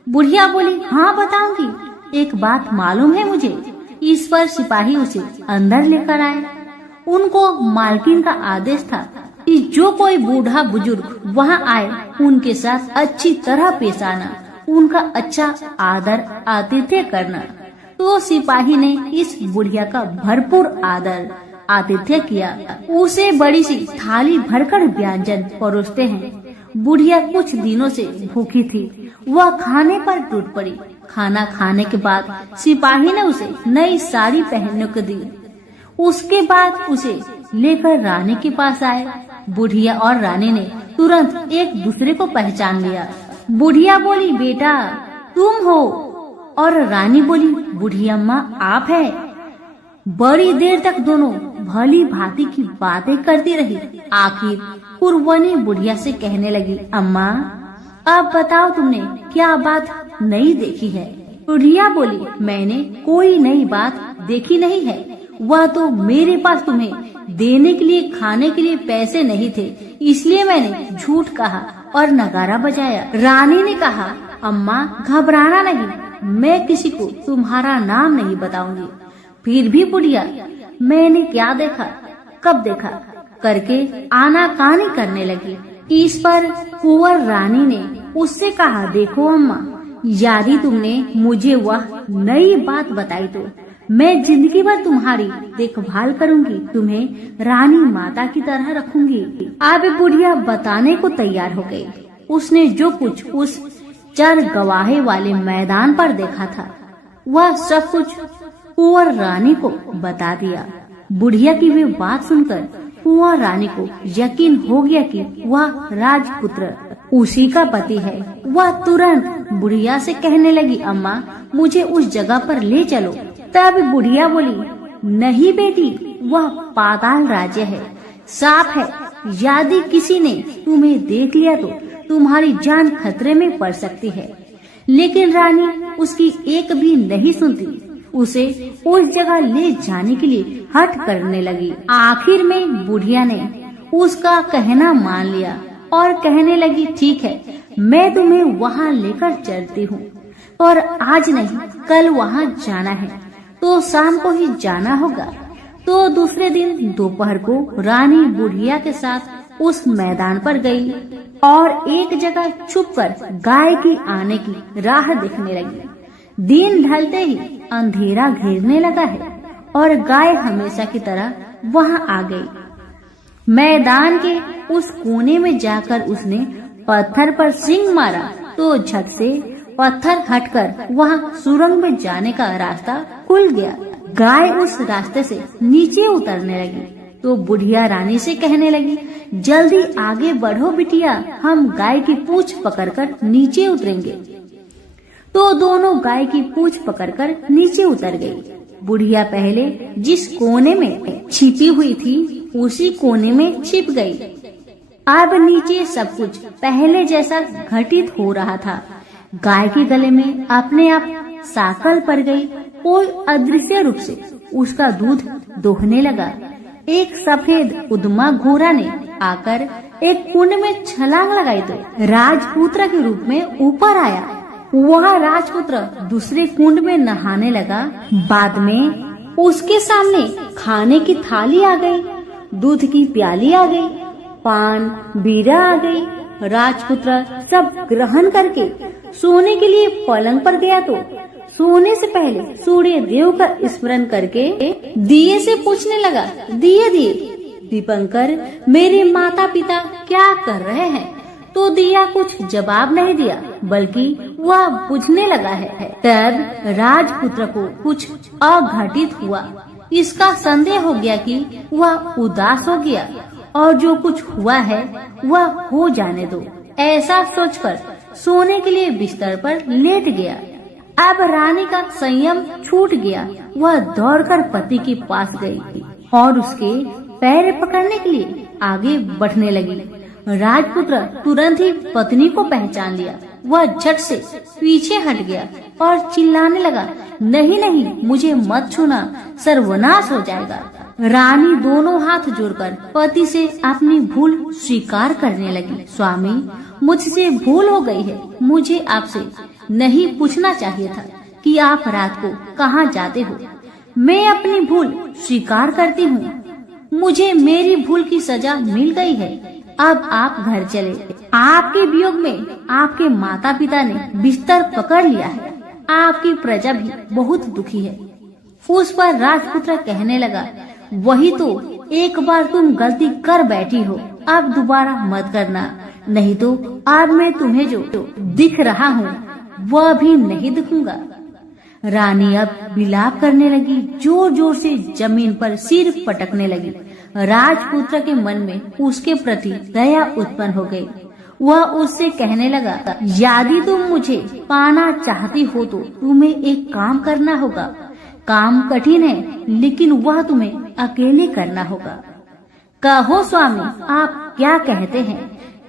बुढ़िया बोली, हाँ बताऊंगी, एक बात मालूम है मुझे। इस पर सिपाही उसे अंदर लेकर आए। उनको मालकिन का आदेश था कि जो कोई बूढ़ा बुजुर्ग वहाँ आए उनके साथ अच्छी तरह पेश आना, उनका अच्छा आदर आतिथ्य करना। तो सिपाही ने इस बुढ़िया का भरपूर आदर आतिथ्य किया। उसे बड़ी सी थाली भरकर व्यंजन परोसते हैं। बुढ़िया कुछ दिनों से भूखी थी, वह खाने पर टूट पड़ी। खाना खाने के बाद सिपाही ने उसे नई साड़ी पहनने को दी। उसके बाद उसे लेकर रानी के पास आए। बुढ़िया और रानी ने तुरंत एक दूसरे को पहचान लिया। बुढ़िया बोली, बेटा तुम हो? और रानी बोली, बूढ़ी अम्मा आप है? बड़ी देर तक दोनों भली भांति की बातें करती रही। आखिर पुरवनी बुढ़िया से कहने लगी, अम्मा अब बताओ तुमने क्या बात नई देखी है? बुढ़िया बोली, मैंने कोई नई बात देखी नहीं है, वह तो मेरे पास तुम्हें देने के लिए खाने के लिए पैसे नहीं थे, इसलिए मैंने झूठ कहा और नगाड़ा बजाया। रानी ने कहा, अम्मा घबराना नहीं, मैं किसी को तुम्हारा नाम नहीं बताऊंगी। फिर भी बुढ़िया मैंने क्या देखा, कब देखा करके आनाकानी करने लगी। इस पर कुंवर रानी ने उससे कहा, देखो अम्मा, यदि तुमने मुझे वह नई बात बताई तो मैं जिंदगी भर तुम्हारी देखभाल करूंगी, तुम्हें रानी माता की तरह रखूंगी। अब बुढ़िया बताने को तैयार हो गई। उसने जो कुछ उस चर गवाहे वाले मैदान पर देखा था वह सब कुछ कुंवर रानी को बता दिया। बुढ़िया की वे बात सुनकर कुंवर रानी को यकीन हो गया कि वह राजपुत्र उसी का पति है। वह तुरंत बुढ़िया से कहने लगी, अम्मा मुझे उस जगह पर ले चलो। तब बुढ़िया बोली, नहीं बेटी, वह पाताल राज्य है, साफ है, यदि किसी ने तुम्हें देख लिया तो तुम्हारी जान खतरे में पड़ सकती है। लेकिन रानी उसकी एक भी नहीं सुनती, उसे उस जगह ले जाने के लिए हठ करने लगी। आखिर में बुढ़िया ने उसका कहना मान लिया और कहने लगी, ठीक है, मैं तुम्हें वहाँ लेकर चलती हूँ, पर आज नहीं, कल वहाँ जाना है, तो शाम को ही जाना होगा। तो दूसरे दिन दोपहर को रानी बुढ़िया के साथ उस मैदान पर गई और एक जगह छुपकर गाय की आने की राह देखने लगी। दिन ढलते ही अंधेरा घेरने लगा है और गाय हमेशा की तरह वहां आ गई। मैदान के उस कोने में जाकर उसने पत्थर पर सींग मारा तो झट से पत्थर हटकर वहां सुरंग में जाने का रास्ता खुल गया। गाय उस रास्ते से नीचे उतरने लगी तो बुढ़िया रानी से कहने लगी, जल्दी आगे बढ़ो बिटिया, हम गाय की पूंछ पकड़कर नीचे उतरेंगे। तो दोनों गाय की पूंछ पकड़कर नीचे उतर गई। बुढ़िया पहले जिस कोने में छिपी हुई थी उसी कोने में छिप गई। अब नीचे सब कुछ पहले जैसा घटित हो रहा था। गाय के गले में अपने आप साकल पड़ गई। कोई अदृश्य रूप से उसका दूध दोहने लगा। एक सफेद उद्मा घोड़ा ने आकर एक कुंड में छलांग लगाई तो राजपुत्र के रूप में ऊपर आया। वह राजपुत्र दूसरे कुंड में नहाने लगा। बाद में उसके सामने खाने की थाली आ गई, दूध की प्याली आ गई, पान बीड़ा आ गई। राजपुत्र सब ग्रहण करके सोने के लिए पलंग पर गया तो सोने से पहले सूर्य देव का स्मरण करके दिए से पूछने लगा, दिए दीपंकर, मेरे माता पिता क्या कर रहे हैं? तो दिया कुछ जवाब नहीं दिया, बल्कि वह बुझने लगा है। तब राजपुत्र को कुछ अघटित हुआ। इसका संदेह हो गया कि वह उदास हो गया और जो कुछ हुआ है वह हो जाने दो। ऐसा सोचकर सोने के लिए बिस्तर पर लेट गया। अब रानी का संयम छूट गया। वह दौड़कर पति के पास गई और उसके पैर पकड़ने के लिए आगे बढ़ने लगी। राजपुत्र तुरंत ही पत्नी को पहचान लिया। वह झट से पीछे हट गया और चिल्लाने लगा, नहीं नहीं, मुझे मत छूना, सर्वनाश हो जाएगा। रानी दोनों हाथ जोड़कर पति से अपनी भूल स्वीकार करने लगी। स्वामी, मुझसे भूल हो गई है। मुझे आपसे नहीं पूछना चाहिए था कि आप रात को कहाँ जाते हो। मैं अपनी भूल स्वीकार करती हूँ। मुझे मेरी भूल की सजा मिल गई है। अब आप घर चले। आपके वियोग में आपके माता पिता ने बिस्तर पकड़ लिया है। आपकी प्रजा भी बहुत दुखी है। उस पर राजपुत्र कहने लगा, वही तो, एक बार तुम गलती कर बैठी हो, अब दोबारा मत करना, नहीं तो आज मैं तुम्हें जो दिख रहा हूँ वह भी नहीं दिखूंगा। रानी अब विलाप करने लगी, जोर जोर से जमीन पर सिर पटकने लगी। राजपुत्र के मन में उसके प्रति दया उत्पन्न हो गई। वह उससे कहने लगा, यदि तुम मुझे पाना चाहती हो तो तुम्हें एक काम करना होगा। काम कठिन है, लेकिन वह तुम्हें अकेले करना होगा। कहो स्वामी, आप क्या कहते हैं?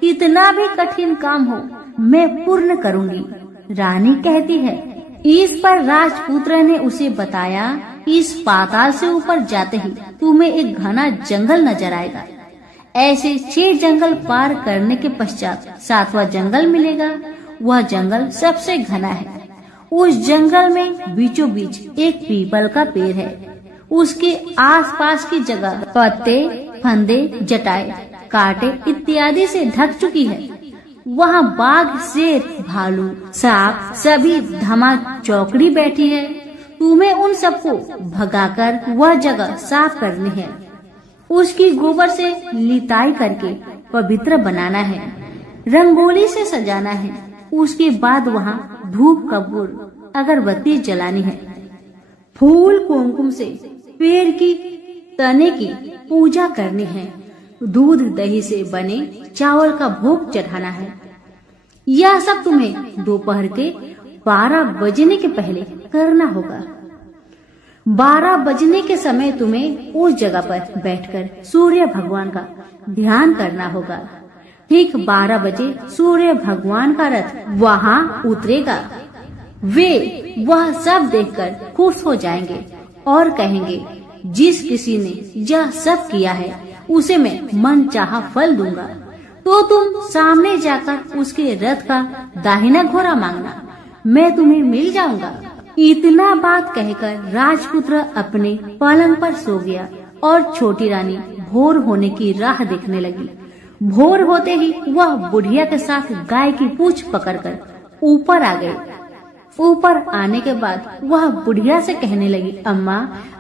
कितना भी कठिन काम हो मैं पूर्ण करूंगी। रानी कहती है। इस पर राजपुत्र ने उसे बताया, इस पाताल से ऊपर जाते ही तुम्हें एक घना जंगल नजर आएगा। ऐसे 6 जंगल पार करने के पश्चात 7वां जंगल मिलेगा। वह जंगल सबसे घना है। उस जंगल में बीचों बीच एक पीपल का पेड़ है। उसके आसपास की जगह पत्ते, फंदे, जटाएं, कांटे इत्यादि से ढक चुकी है। वहाँ बाघ, शेर, भालू, सांप सभी धमा चौकड़ी बैठी है। तुम्हें उन सबको भगाकर वह जगह साफ करनी है। उसकी गोबर से लिताई करके पवित्र बनाना है। रंगोली से सजाना है। उसके बाद वहाँ धूप, कपूर, अगरबत्ती जलानी है। फूल कुमकुम से पेड़ की तने की पूजा करनी है। दूध दही से बने चावल का भोग चढ़ाना है। यह सब तुम्हें दोपहर के 12 बजने के पहले करना होगा। 12 बजने के समय तुम्हें उस जगह पर बैठकर सूर्य भगवान का ध्यान करना होगा। ठीक 12 बजे सूर्य भगवान का रथ वहाँ उतरेगा। वे वह सब देखकर खुश हो जाएंगे और कहेंगे, जिस किसी ने यह सब किया है उसे मैं मन चाहा फल दूंगा। तो तुम सामने जाकर उसके रथ का दाहिना घोड़ा मांगना। मैं तुम्हें मिल जाऊंगा। इतना बात कहकर राजपुत्र अपने पलंग पर सो गया और छोटी रानी भोर होने की राह देखने लगी। भोर होते ही वह बुढ़िया के साथ गाय की पूंछ पकड़कर ऊपर आ गई। ऊपर आने के बाद वह बुढ़िया से कहने लगी, अम्मा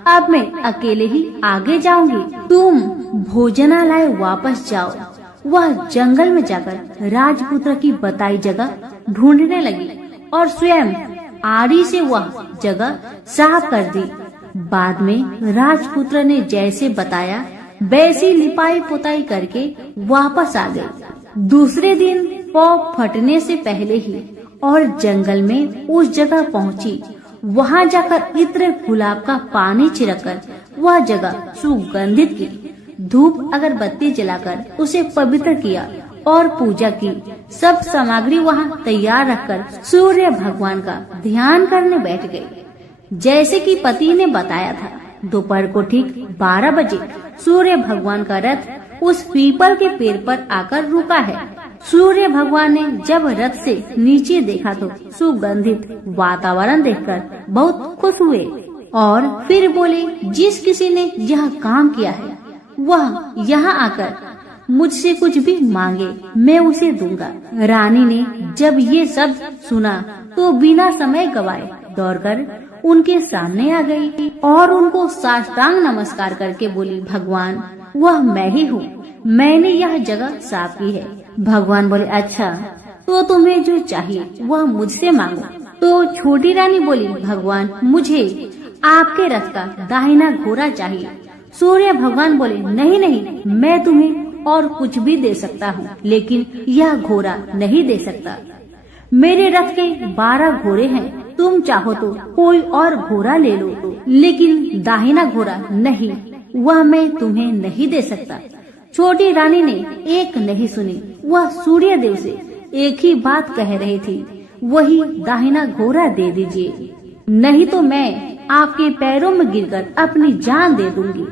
अब मैं अकेले ही आगे जाऊंगी, तुम भोजनालय वापस जाओ। वह जंगल में जाकर राजपुत्र की बताई जगह ढूंढने लगी और स्वयं आरी से वह जगह साफ कर दी। बाद में राजपुत्र ने जैसे बताया वैसी लिपाई पुताई करके वापस आ गई। दूसरे दिन पौ फटने से पहले ही और जंगल में उस जगह पहुंची। वहां जाकर इत्र गुलाब का पानी छिड़ककर वह जगह सुगंधित की। धूप अगरबत्ती जलाकर उसे पवित्र किया और पूजा की। सब सामग्री वहां तैयार रखकर सूर्य भगवान का ध्यान करने बैठ गई। जैसे कि पति ने बताया था, दोपहर को ठीक 12 बजे सूर्य भगवान का रथ उस पीपल के पेड़ पर आकर रुका है। सूर्य भगवान ने जब रथ से नीचे देखा तो सुगंधित वातावरण देखकर बहुत खुश हुए और फिर बोले, जिस किसी ने यह काम किया है वह यहाँ आकर मुझसे कुछ भी मांगे, मैं उसे दूंगा। रानी ने जब ये सब सुना तो बिना समय गवाए दौड़कर उनके सामने आ गई और उनको साष्टांग नमस्कार करके बोली, भगवान वह मैं ही हूँ, मैंने यह जगह साफ की है। भगवान बोले, अच्छा तो तुम्हें जो चाहिए वह मुझसे मांगो। तो छोटी रानी बोली, भगवान मुझे आपके रथ का दाहिना घोड़ा चाहिए। सूर्य भगवान बोले, नहीं नहीं, मैं तुम्हें और कुछ भी दे सकता हूँ, लेकिन यह घोड़ा नहीं दे सकता। मेरे रथ के 12 घोड़े हैं, तुम चाहो तो कोई और घोड़ा ले लो, लेकिन दाहिना घोड़ा नहीं, वह मैं तुम्हें नहीं दे सकता। छोटी रानी ने एक नहीं सुनी। वह सूर्य देव से एक ही बात कह रही थी, वही दाहिना घोड़ा दे दीजिए, नहीं तो मैं आपके पैरों में गिरकर अपनी जान दे दूंगी।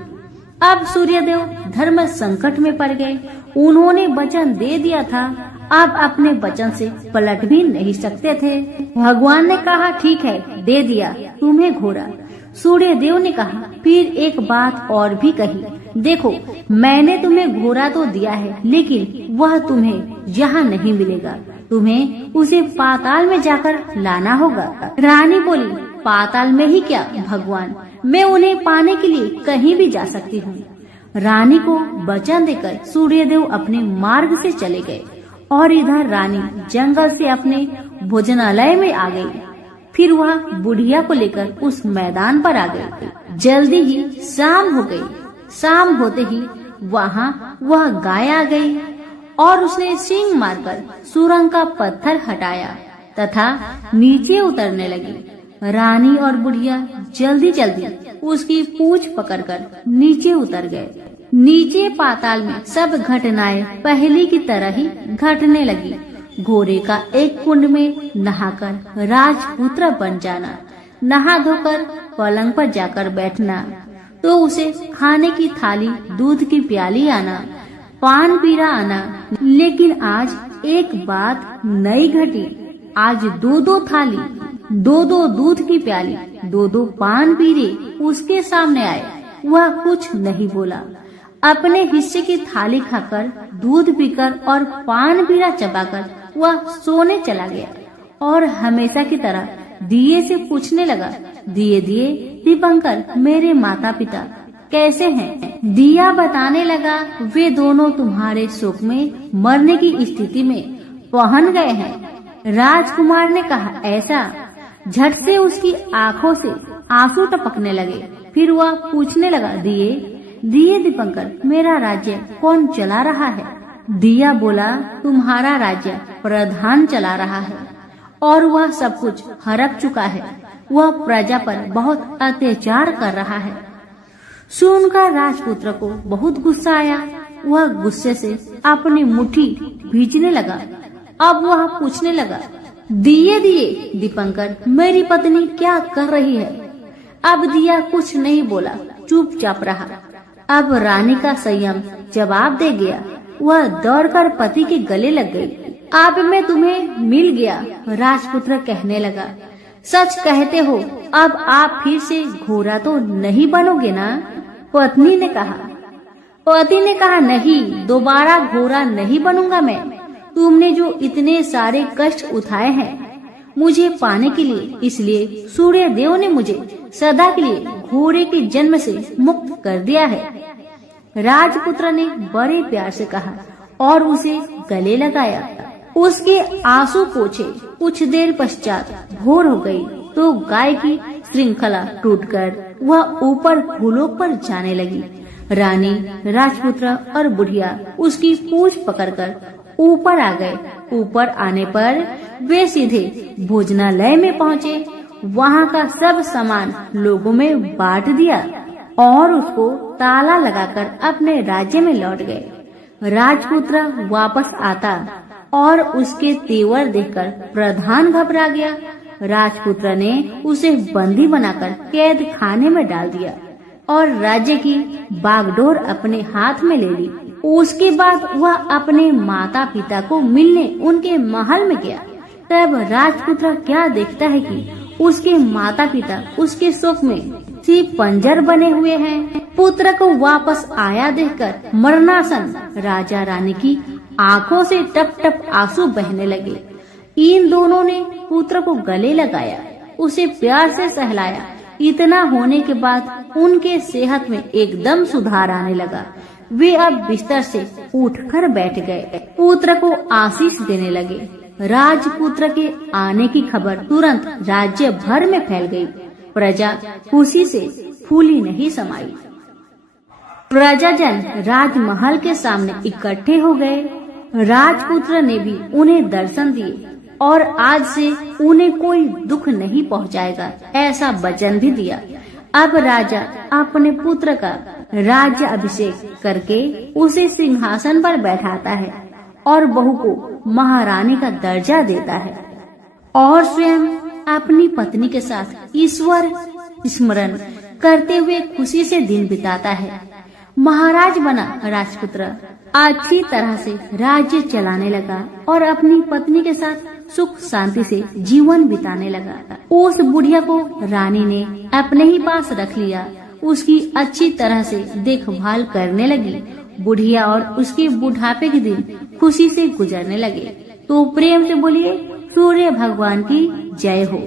अब सूर्यदेव धर्म संकट में पड़ गए। उन्होंने वचन दे दिया था, अब अपने वचन से पलट भी नहीं सकते थे। भगवान ने कहा, ठीक है, दे दिया तुम्हें घोड़ा। सूर्यदेव ने कहा, फिर एक बात और भी कही, देखो मैंने तुम्हें घोड़ा तो दिया है, लेकिन वह तुम्हें यहाँ नहीं मिलेगा, तुम्हें उसे पाताल में जाकर लाना होगा। रानी बोली, पाताल में ही क्या भगवान, मैं उन्हें पाने के लिए कहीं भी जा सकती हूँ। रानी को वचन देकर सूर्यदेव अपने मार्ग से चले गए और इधर रानी जंगल से अपने भोजनालय में आ गई। फिर वह बुढ़िया को लेकर उस मैदान पर आ गई। जल्दी ही शाम हो गई। शाम होते ही वहाँ वह गाय आ गई और उसने सींग मारकर सुरंग का पत्थर हटाया तथा नीचे उतरने लगी। रानी और बुढ़िया जल्दी जल्दी उसकी पूंछ पकड़कर नीचे उतर गए। नीचे पाताल में सब घटनाएं पहले की तरह ही घटने लगी। घोड़े का एक कुंड में नहाकर राजपुत्र बन जाना, नहा धोकर पलंग पर जाकर बैठना, तो उसे खाने की थाली, दूध की प्याली आना, पान पीरा आना। लेकिन आज एक बात नई घटी। आज 2-2 थाली, 2-2 दूध की प्याली, 2-2 पान पीरे उसके सामने आए। वह कुछ नहीं बोला। अपने हिस्से की थाली खाकर, दूध पीकर और पान पीरा चबाकर वह सोने चला गया और हमेशा की तरह दिए से पूछने लगा, दिए दिए दीपंकर, मेरे माता पिता कैसे हैं? दिया बताने लगा, वे दोनों तुम्हारे शोक में मरने की स्थिति में पहुंच गए हैं। राजकुमार ने कहा, ऐसा? झट से उसकी आंखों से आंसू टपकने लगे। फिर वह पूछने लगा, दिए दिए दीपंकर, मेरा राज्य कौन चला रहा है? दिया बोला, तुम्हारा राज्य प्रधान चला रहा है और वह सब कुछ हड़प चुका है। वह प्रजा पर बहुत अत्याचार कर रहा है। सुनकर राजपुत्र को बहुत गुस्सा आया। वह गुस्से से अपनी मुट्ठी भींचने लगा। अब वह पूछने लगा, दिए दिए दीपंकर, मेरी पत्नी क्या कर रही है? अब दिया कुछ नहीं बोला, चुपचाप रहा। अब रानी का संयम जवाब दे गया। वह दौड़कर पति के गले लग गई। अब मैं तुम्हें मिल गया, राजपुत्र कहने लगा। सच कहते हो, अब आप फिर से घोड़ा तो नहीं बनोगे ना? पत्नी ने कहा। पति ने कहा, नहीं, दोबारा घोड़ा नहीं बनूंगा मैं। तुमने जो इतने सारे कष्ट उठाए हैं मुझे पाने के लिए, इसलिए सूर्य देव ने मुझे सदा के लिए घोड़े के जन्म से मुक्त कर दिया है। राजपुत्र ने बड़े प्यार से कहा और उसे गले लगाया। उसके आंसू पोंछे। कुछ देर पश्चात भोर हो गई तो गाय की श्रृंखला टूटकर वह ऊपर भूलोक पर जाने लगी। रानी, राजपुत्र और बुढ़िया उसकी पूंछ पकड़कर ऊपर आ गए। ऊपर आने पर वे सीधे भोजनालय में पहुँचे। वहाँ का सब सामान लोगों में बांट दिया और उसको ताला लगाकर अपने राज्य में लौट गए। राजपुत्र वापस आता और उसके तेवर देखकर प्रधान घबरा गया। राजपुत्र ने उसे बंदी बनाकर कैद खाने में डाल दिया और राज्य की बागडोर अपने हाथ में ले ली। उसके बाद वह अपने माता पिता को मिलने उनके महल में गया। तब राजपुत्र क्या देखता है कि उसके माता पिता उसके शोक में सी पंजर बने हुए हैं। पुत्र को वापस आया देखकर मरणासन राजा रानी की आंखों से टप टप आंसू बहने लगे। इन दोनों ने पुत्र को गले लगाया, उसे प्यार से सहलाया। इतना होने के बाद उनके सेहत में एकदम सुधार आने लगा। वे अब बिस्तर से उठकर बैठ गए, पुत्र को आशीष देने लगे। राजपुत्र के आने की खबर तुरंत राज्य भर में फैल गई। प्रजा खुशी से फूली नहीं समाई। प्रजाजन राजमहल के सामने इकट्ठे हो गए। राजपुत्र ने भी उन्हें दर्शन दिए और आज से उन्हें कोई दुख नहीं पहुंचाएगा, ऐसा वचन भी दिया। अब राजा अपने पुत्र का राज्य अभिषेक करके उसे सिंहासन पर बैठाता है और बहू को महारानी का दर्जा देता है और स्वयं अपनी पत्नी के साथ ईश्वर स्मरण करते हुए खुशी से दिन बिताता है। महाराज बना राजपुत्र अच्छी तरह से राज्य चलाने लगा और अपनी पत्नी के साथ सुख शांति से जीवन बिताने लगा। उस बुढ़िया को रानी ने अपने ही पास रख लिया, उसकी अच्छी तरह से देखभाल करने लगी। बुढ़िया और उसके बुढ़ापे के दिन खुशी से गुजरने लगे। तो प्रेम से बोलिए, सूर्य भगवान की जय हो।